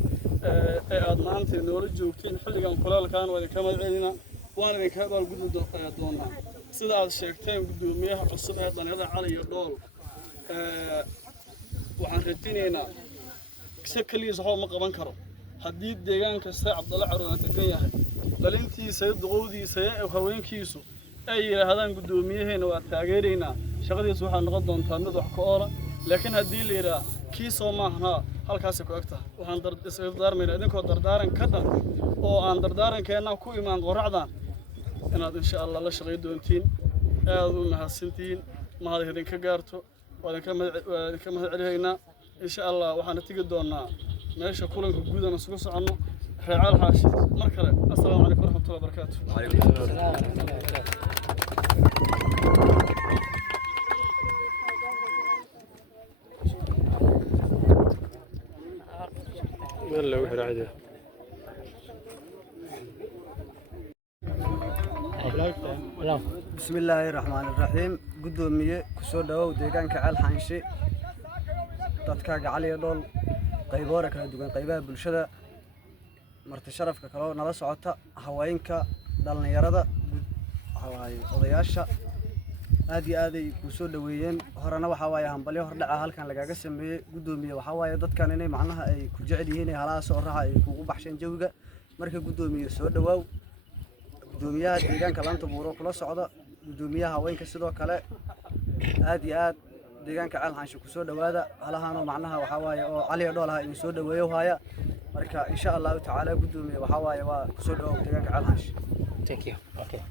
aad maanta noola joogtiin xilligan kulaalkaan waa ka madceelina waan idin ka baal gudub doonaa sida aad sheegteen gudoomiyaha cusub ee dhalinyarada Cali iyo Dhool waxaan rajaynaynaa si kaliya saxo ma qaban karo haddii deegaanka kasta Cabdulla Caroone degan yahay dhalintiisa duqowdiisa ee haweenkiisu ay yiraahdaan gudoomiyaheena waa taageeraynaa shaqadiisu waxaa noqon doontaa mid wax ka oola laakiin haddii la yiraahdo kii Soomaahna halkaas ku agta waxaan dardaarmayna idinkoo dardaaran ka dhan oo aan dardaarankeena ku imaan qoracdan inaad insha Allah la shaqeey doontiin aad u mahadsantiin mahad idinka gaarto waan ka mahad celinaynaa insha Allah waxaan tagi doonaa meesha kulanka guudana isugu socono reecal xaashi mar kale assalaamu calaykum waraxmatullaahi wabarakaatuh. يلا وحر عادي بسم الله الرحمن الرحيم قدومية كسو داو ديغان كعال حانشي dadka Cali iyo Dhool qayboora kala duwan qaybaha bulshada marti sharafka kale oo nala socota haweenka dhalinyarada odayaasha aad iyo aad ay ku soo dhaweeyeen horena waxa waaye hambalyo hordhaca halkan lagaga sameeyay gudoomiye waxa waaye dadkan inay macnaha ay ku jecel yihiin halaas oo raaxa ay kugu baxshan jawiga marka gudoomiye soo dhawaaw gudoomiyaha deegaanka laanta buuro kula socda gudoomiyaha haweenka sidoo kale aad iyo aad deegaanka Ceel Xaashi ku soo dhawaada halahaano macnaha waxa waaye oo Cali iyo Dhool in soo dhaweeyo haya marka insha Allah ta'ala gudoomiye waxa waaye waa ku soo dhawaad deegaanka Ceel Xaashi. Thank you. Okay.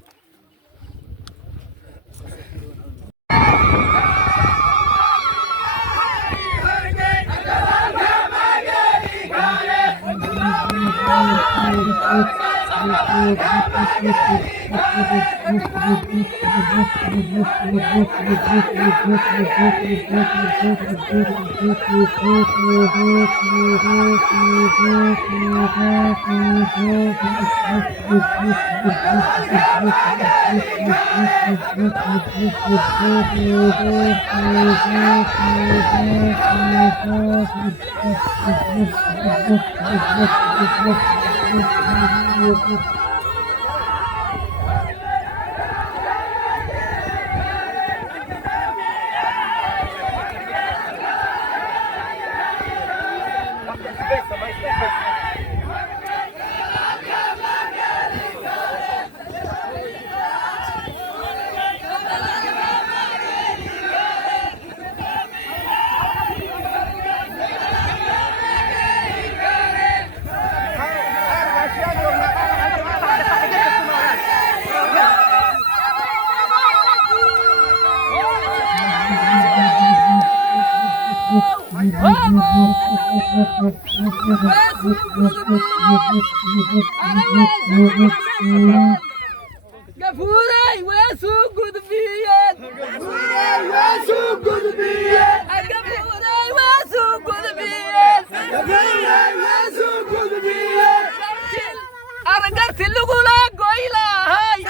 قفوري وسوق قدبيات قفوري وسوق قدبيات قفوري وسوق قدبيات قفوري وسوق قدبيات أرجعت اللقولة قويلة هاي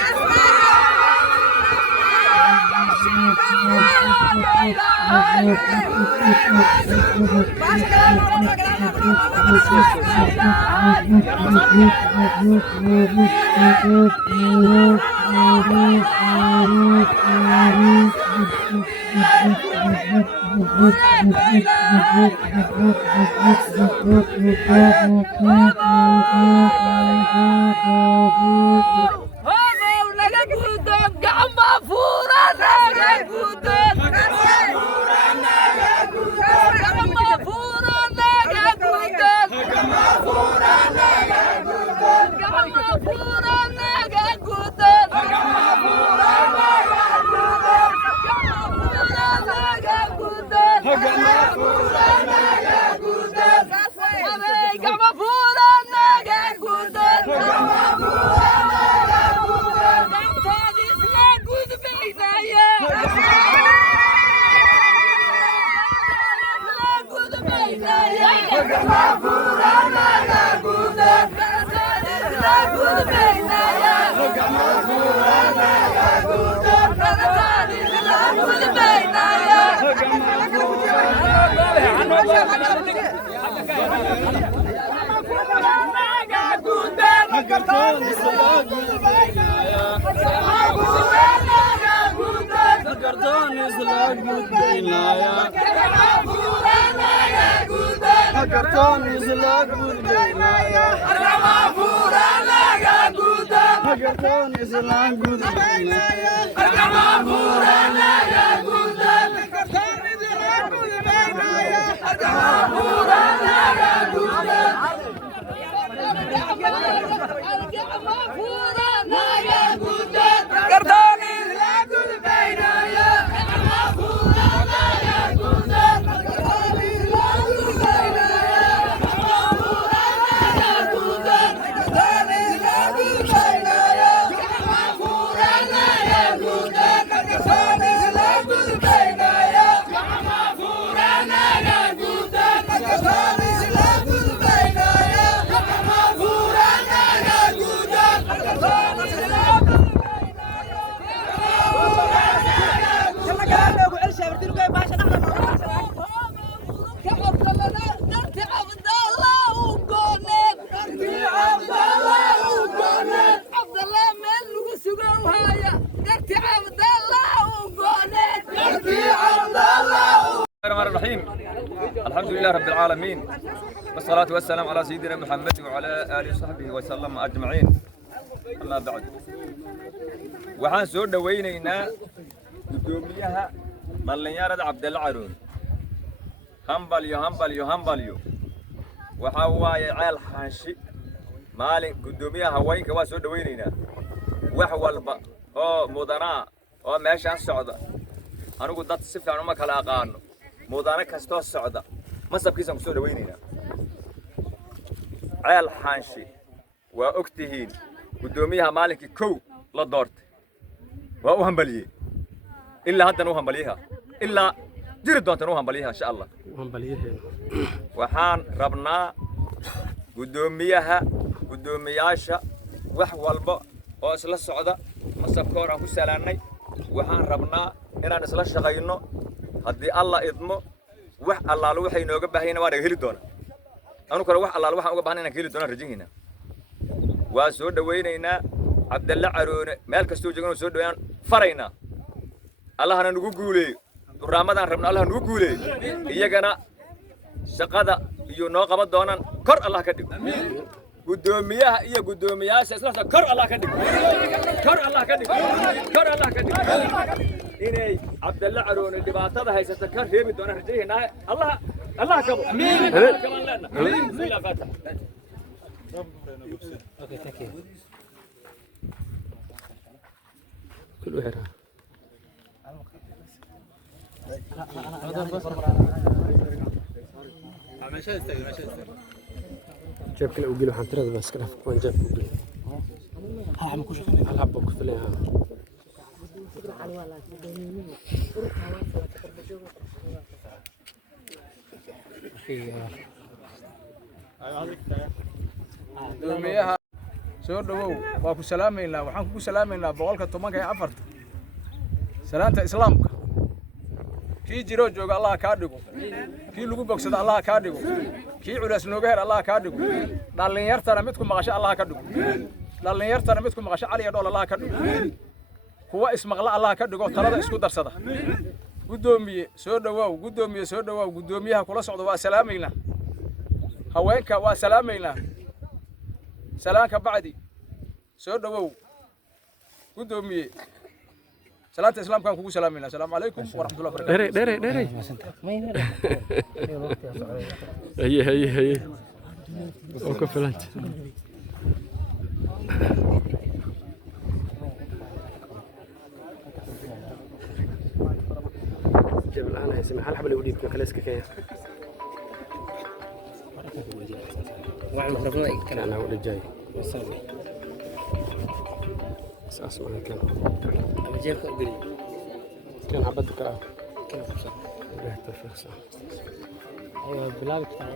الحمد لله رب العالمين والصلاة والسلام على سيدنا محمد وعلى آله وصحبه وسلم أجمعين. أما بعد وحان سو دوينينا قدوميها دلنيارة عبد الله عرون همبليو waxaa waaye ceel xaashi maalin gudoomiyaha haweenka waa soo dhaweynayna wax walba oo mudanaa oo meeshaan socda anigu dad si fiican uma kala aqaano mudane kastoo socda masabkiisaan ku soo dhaweynayna ceel xaashi waa ogtihiin gudoomiyaha maalinkii kow la doortay waa u hambaliyey ilaa haddana u hambaliyaha ilaa jiri doontan u hambaliyaha insha allah waxaan rabnaa gudoomiyaasha wax walba oo isla socda masabka hor aan ku salaannay waxaan rabnaa inaan isla shaqayno haddii alla idmo wax allaalo waxay nooga baahayna waa naga heli doona anu kale wax allaalo waxaan uga baahna inaan ka heli doonaan rajinayna waa soo dhawaynaynaa cabdalle caroone meel kastoo joogan soo dhaweeyaan faraynaa allahana nagu guuleeyo duraamadaan rabna allah nagu guuleeyo iyagana shaqada iyo noo qaban doonaan kor allah ka dhig gudoomiyaha iyo gudoomiyaasha isla kor allah ka dhig kor allah ka dhig kor allah ka dhig inay cabdalle caroone dhibaatada haysata ka reebi doonaan rajaynaa allah kabo kaman leena bismillah fatah okay thank you كله هنا جاب كله وقيل وحن ترى بس كده وين جاب وقيل هل حبوا كفلها دوميها soo dhawow waa ku salaamaynaa waxaan kugu salaamaynaa boqolka 14 salaanta islaamka kii jiro jooga Allah ka dhigo kii lagu bogsado Allah ka dhigo kii culays nooga heer Allah ka dhigo dhalinyartana mid ku maqasho Allah ka dhigo dhalinyartana mid ku maqasho cali dhool Allah ka dhigo kuwa ismaqla Allah ka dhigo talada isku darsada gudoomiye soo dhawow gudoomiyaha kula socdo waa salaamaynaa haweenka waa salaamaynaa سلامك بعدي سود وو قدومي سلامة الإسلام كان كوكو سلامنا السلام عليكم ورحمة الله وبركاته دري هي وكفلت جاب الآن هي سمح الحبل يوديك كلاسك كيا كان أنا أول جاي وصلني أساس ما كان أنا جاي قبلي كان عبد كلام كان بصح رحت الفخصة أيوة بلاد بتاع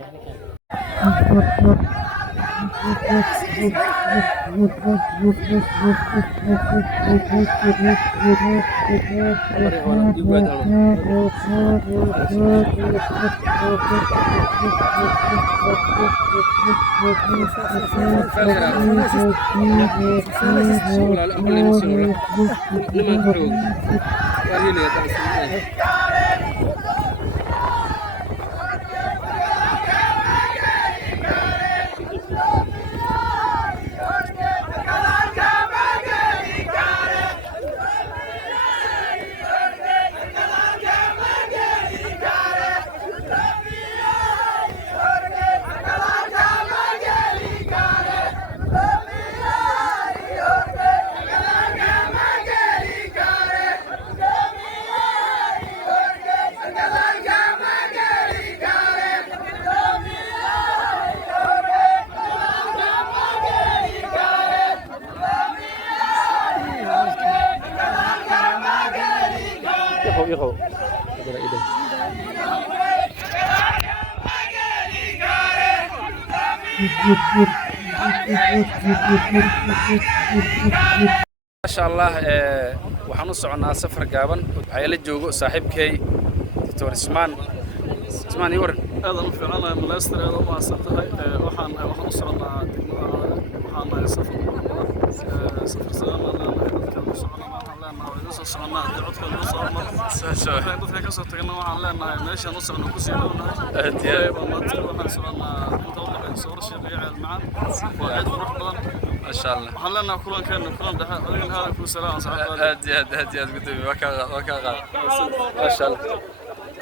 يقو ما شاء الله waxaan u soconaa safar gaaban waxay la joogo saaxiibkay Dr. Ismaan iyo waran aad u fiicanahay Manchester aad u maasantahay waxaan u soconaa waxaan safar salaam dadka u soconaa dadka u soconaa dadka ka soo tagana waxaan leenahay meeshaan u socno ku sii dhawnahay waxaan soconaa inta u dhaxayso soo sheegay macaan waa aad u qurux badan ما شاء الله waxaan leenahay kulankeena kulan dhexe adin hada ku salaam هادي قدامي وكا ما شاء الله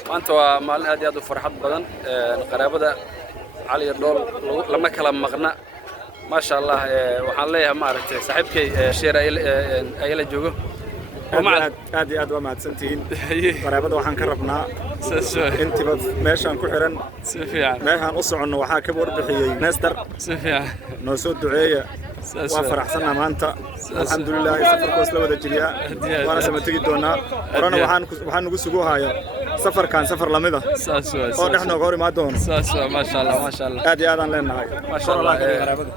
maanta waa maalin aad iyo aad u farxad badan qaraabada cali dhool lama kala maqna ma sha Allah waxaan leeyahay ma aragtay saaxiibkay sheer ay la joogo aad iyo aad waa mahadsantihiin qaraabada waxaan ka rabnaa intiba meeshaan ku xiran si fiican meeshaan u soconno waxaa ka warbixiyay Nester si fiican noo soo duceeya waa faraxsanaa maanta alxamdulillaah safarkoos la wada jiriya waana samatigi doonaa horena waxaan ugu sugu hayaa safarkan safar lamida oo dhex nooga hor imaan doono ما شاء الله ما شاء الله aad iyo aad aan leenahay ما شاء الله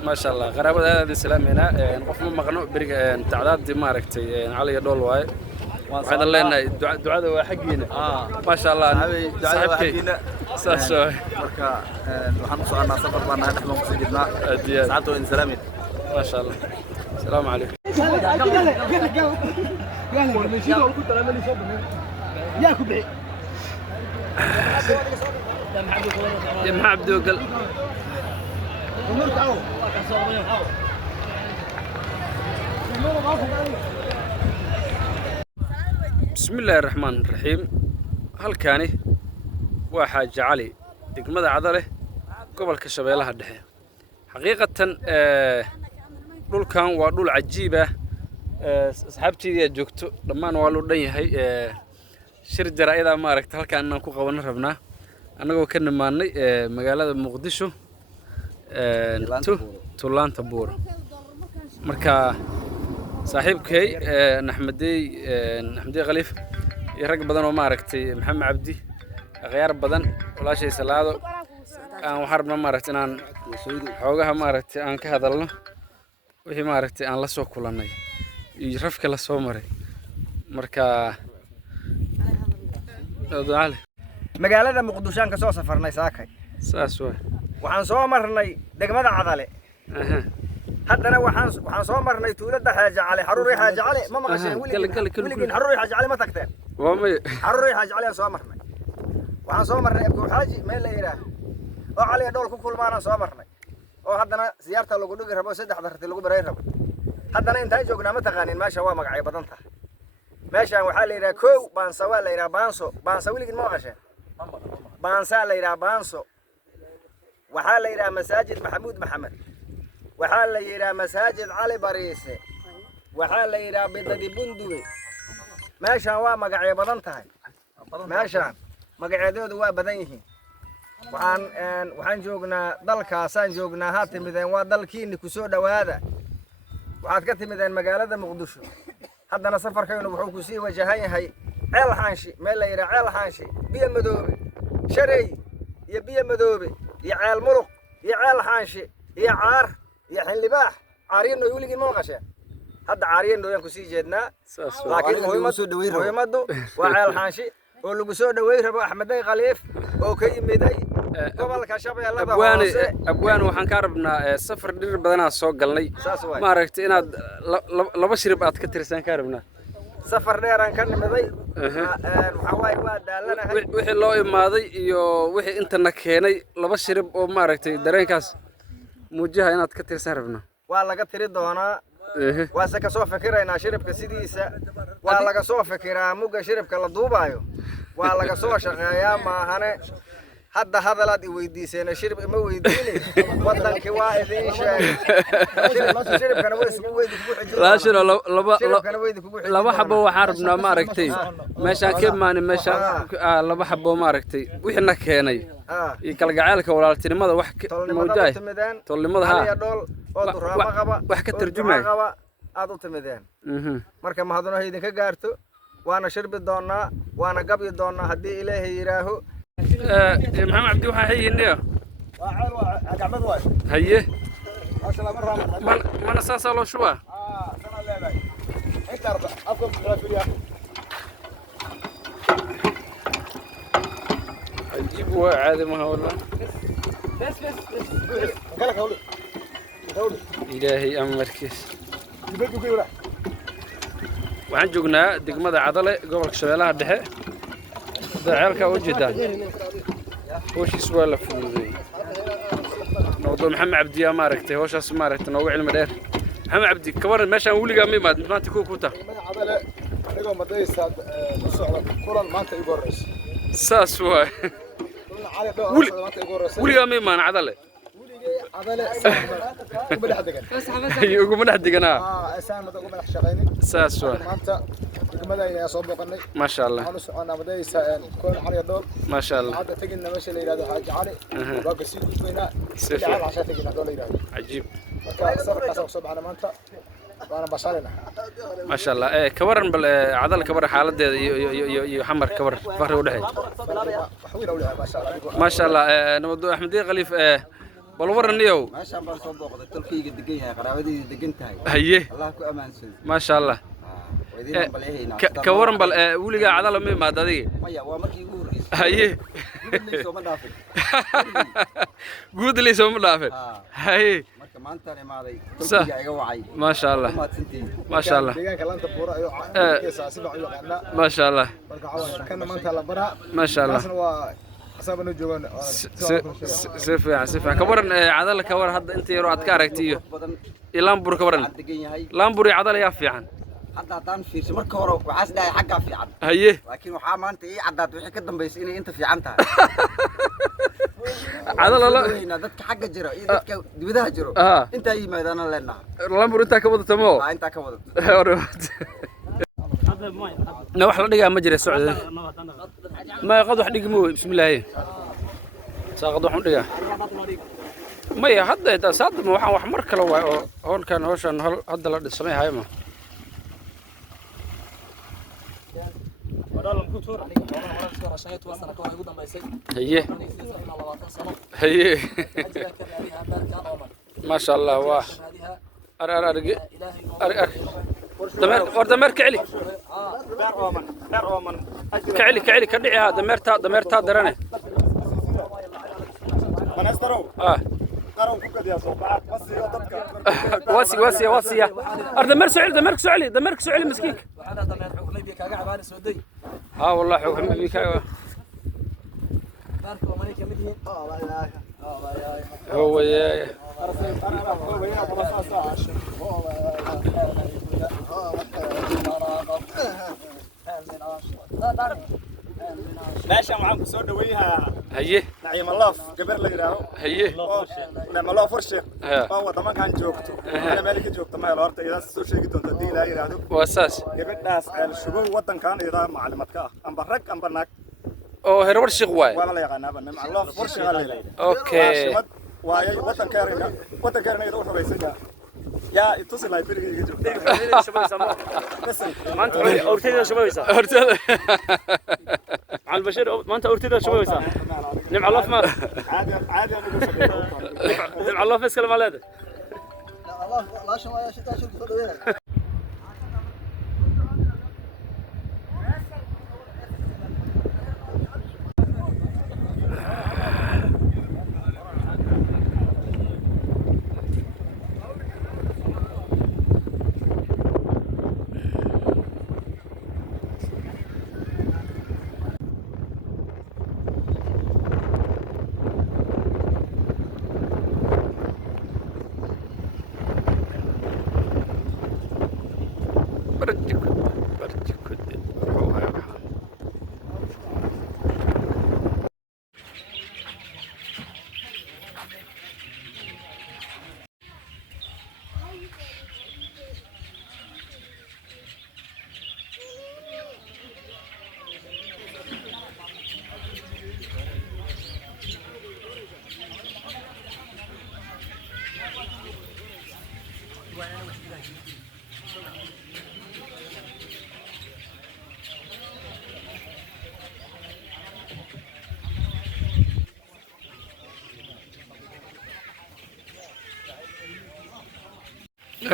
ما شاء الله qaraabada aad islaamina qof ma maqno bariga tacdaadii ma aragtay cali dhool waay waxaan leenahay ducada waa xaqiina ما شاء الله saaxiibkay saas marka waxaan u soconaa safar baan nahay dhex ku jirnaa saacado in salaamin ما شاء الله السلام عليكم يا محمد وقل بسم الله الرحمن الرحيم halkaani waa xaaji cali degmada cadale gobolka shabeellaha dhexe xaqiiqatan dhulkan waa dhul cajiib ah asxaabteedii joogto dhammaan waa loo dhan yahay shir jaraa'ida ma aragtay halkaan inaan ku qaban rabnaa annagoo ka nimaanay magaalada muqdisho tuulaanta buur marka saaxiibkay axmedey khaliif iyo rag badan oo maaragtay maxamed cabdi akhyaar badan walaashay salaado aan waxaan rabnaa maaragtay inaan xoogaha maaragtay aan ka hadalno wixii maaragtay aan la soo kulannay iyo rafka la soo maray marka magaalada muqdisho aan ka soo safarnay saakay saas waxaan soo marnay degmada cadale haddana waxaan soo marnay tuulada xaaji cali xaruuri xaaji cali ma maqasheen weligiin xaruuri xaaji cali ma tagteen xaruuri xaaji cali aan soo marnay waxaan soo marnay abdul xaaji meel la yiraah oo cali dhool ku kulmaanaan soo marnay oo haddana siyaarta lagu dhigi rabo 3 darti lagu baray rabo haddana intaan joognaa ma taqaanin meesha waa magacyo badan tahay meeshaan waxaa la yiraahdaa kow baansa waa la yiraahdaa baansa weligiin ma maqasheen baansa la yiraahdaa baanso waxaa la yiraahdaa masaajid maxamuud maxamed waxaa la yiraahdaa masaajid cali bariise waxaa la yiraahdaa bidadi bunduge meeshaan waa magacyo badan tahay meeshaan magacyadoodu waa badan yihiin waxaan joognaa dalkaasaan joognaa haa timideen waa dalkiinni ku soo dhowaada waxaad ka timideen magaalada muqdisho haddana safarkaynu wuxuu ku sii wajahan yahay ceel xaanshi meel la yidhaha ceel xaanshi biyo madoobe shareey iyo biyo madoobe iyo ceel muruq iyo ceel xaanshi iyo caar iyo xildhibaax caariyanoy weligiin ma maqasheen hadda caariyanoyaan ku sii jeednaa laakiin muhiimaddu waa ceel xaanshi oo lagu soo dhaweey rabo axmedey khaliif oo ka yimiday gobolka shabeellada hoose abwaan waxaan ka rabnaa safar dhir badanaa soo galnay maaragtay inaad laba shirib aad ka tirsan ka rabnaa safar dheeraan ka nimiday waxaa waaye waa daalanahay wixii loo imaaday iyo wixii intana keenay laba shirib oo maaragtay dareenkaas muujiha inaad ka tirsan rabnaa waa laga tiri doonaa waase ka soo fikiraynaa shiribka sidiisa waa laga soo fikiraa mugga shiribka la duubaayo waa laga soo shaqeeyaa maahane hadda hadalaad i weydiiseen shirib ima weydiini wadankii waa idiin sheegay shiribkana way isugu weydi kugu raashino laba xabo waxaan rabnaa maaragtay meeshaan ka imaani meeshaan laba xabo maaragtay wixina keenay iyo kalgacaylka walaaltinimada wax mawjaay tolnimada wax ka tarjumay aad u timideen marka mahadno idinka gaarto waana shirbi doonaa waana gabyi doonaa haddii ilaahay yiraaho محمد عبدي وحا هينيا قعمد واي هيه ما نساسا لو شوا سنه لهي انت افكم فيها اجيبوا عادي ما والله بس قالك هولي إلهي أمركز waxaan joognaa degmada cadale gobolka shabeellaha dhexe daceelka u jeedaan howshiis waa la fududeeyey noqdo maxamed cabdi yaa maaragtay howshaas maaragtay noogu cilmi dheer maxamed cabdi ka waran meeshaan weligaa ma imaad maanta ku taa cadale anigoo madaysaad ku socda kulan maanta igu horeysa saas waay weligaa ma imaan cadale uguma dhex deganaa saas waa degmadayna soo booqanay ما شاء الله waxaan u soconaa madaysa koon cali dhool ما شاء الله hadda tagina meesha la yiraahdo xaaji cali waa ka sii gudbaynaa ilaa casha tagina dhool la yiraahdo عجيب marka safarkaas soo baxna maanta waana bashalina ما شاء الله كبرن بل عدل كبر حالته يحمر كبر فخر ودحي ما شاء الله نمدو احمدي خليف بل ورنيو meeshaan baan soo booqday tolkayga degan yahay qaraabadayda degan tahay haye allah ku amaansado ما شاء الله كورن بل وليغا عدل ما imaad adiga maya waa markii ugu horeysay haye soo ma dhaafin guud leeso ma dhaafin haye marka maanta imaaday tolkayga iga wacay ما شاء الله ما شاء الله deegaanka laanta buura iyo saasiba iyo qana ما شاء الله marka kana maanta la baraa ما شاء الله حسابنا جوان سيف كبرن عدل كبر هذا أنت يروح أتكاركتيه لامبور كبرن لامبور عدل يا فيعن حتى دان في مركه هره وحاس داي حقا فيعن هيه لكن waxaa maanta ii cadaad wixii ka dambeysay inay inta fiican tahay عدل لا dadka xagga jira iyo dadka dibadaha jiro inta yimaadana leenahay لامبور inta ka wada tamo inta ka wada لا واحد دقيقة ما جري السعودية ما قد واحد دقيقة مو بسم الله ساقط واحد دقيقة ما هذا صادم واحد مركل هون كان هوشان هذا لا السماء هاي ما هي ما شاء الله واه دمر كعلي كعلي كدعي هذا دمرتها درنه واسي دمرك سعلي مسكيك والله حكم بيك هو يا ماشي معاكم سو دويها هيه نعيم الله قبر لا يراهو هيه نعيم الله فرشه oo wadaman kan joogto ana meelka joogto ma horta ila soo sheegi doonta dii la yiraahdo wasaas gabadhaas aan shubo wadankan ila macluumaadka amba rag amba naag oo herwar shiq waay wala la yaqaanaba nacim allah fursha la leeyahay okay waay wadankeena ila waxbaysan يا اتصل لاي بريغي يجو ما انت اورتيدا شبويسا على البشير ما انت اورتيدا شبويسا نعم الله فمار عادي نعم الله فيس كلام على هذا الله لا شو ما شتا شو تقول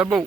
أبو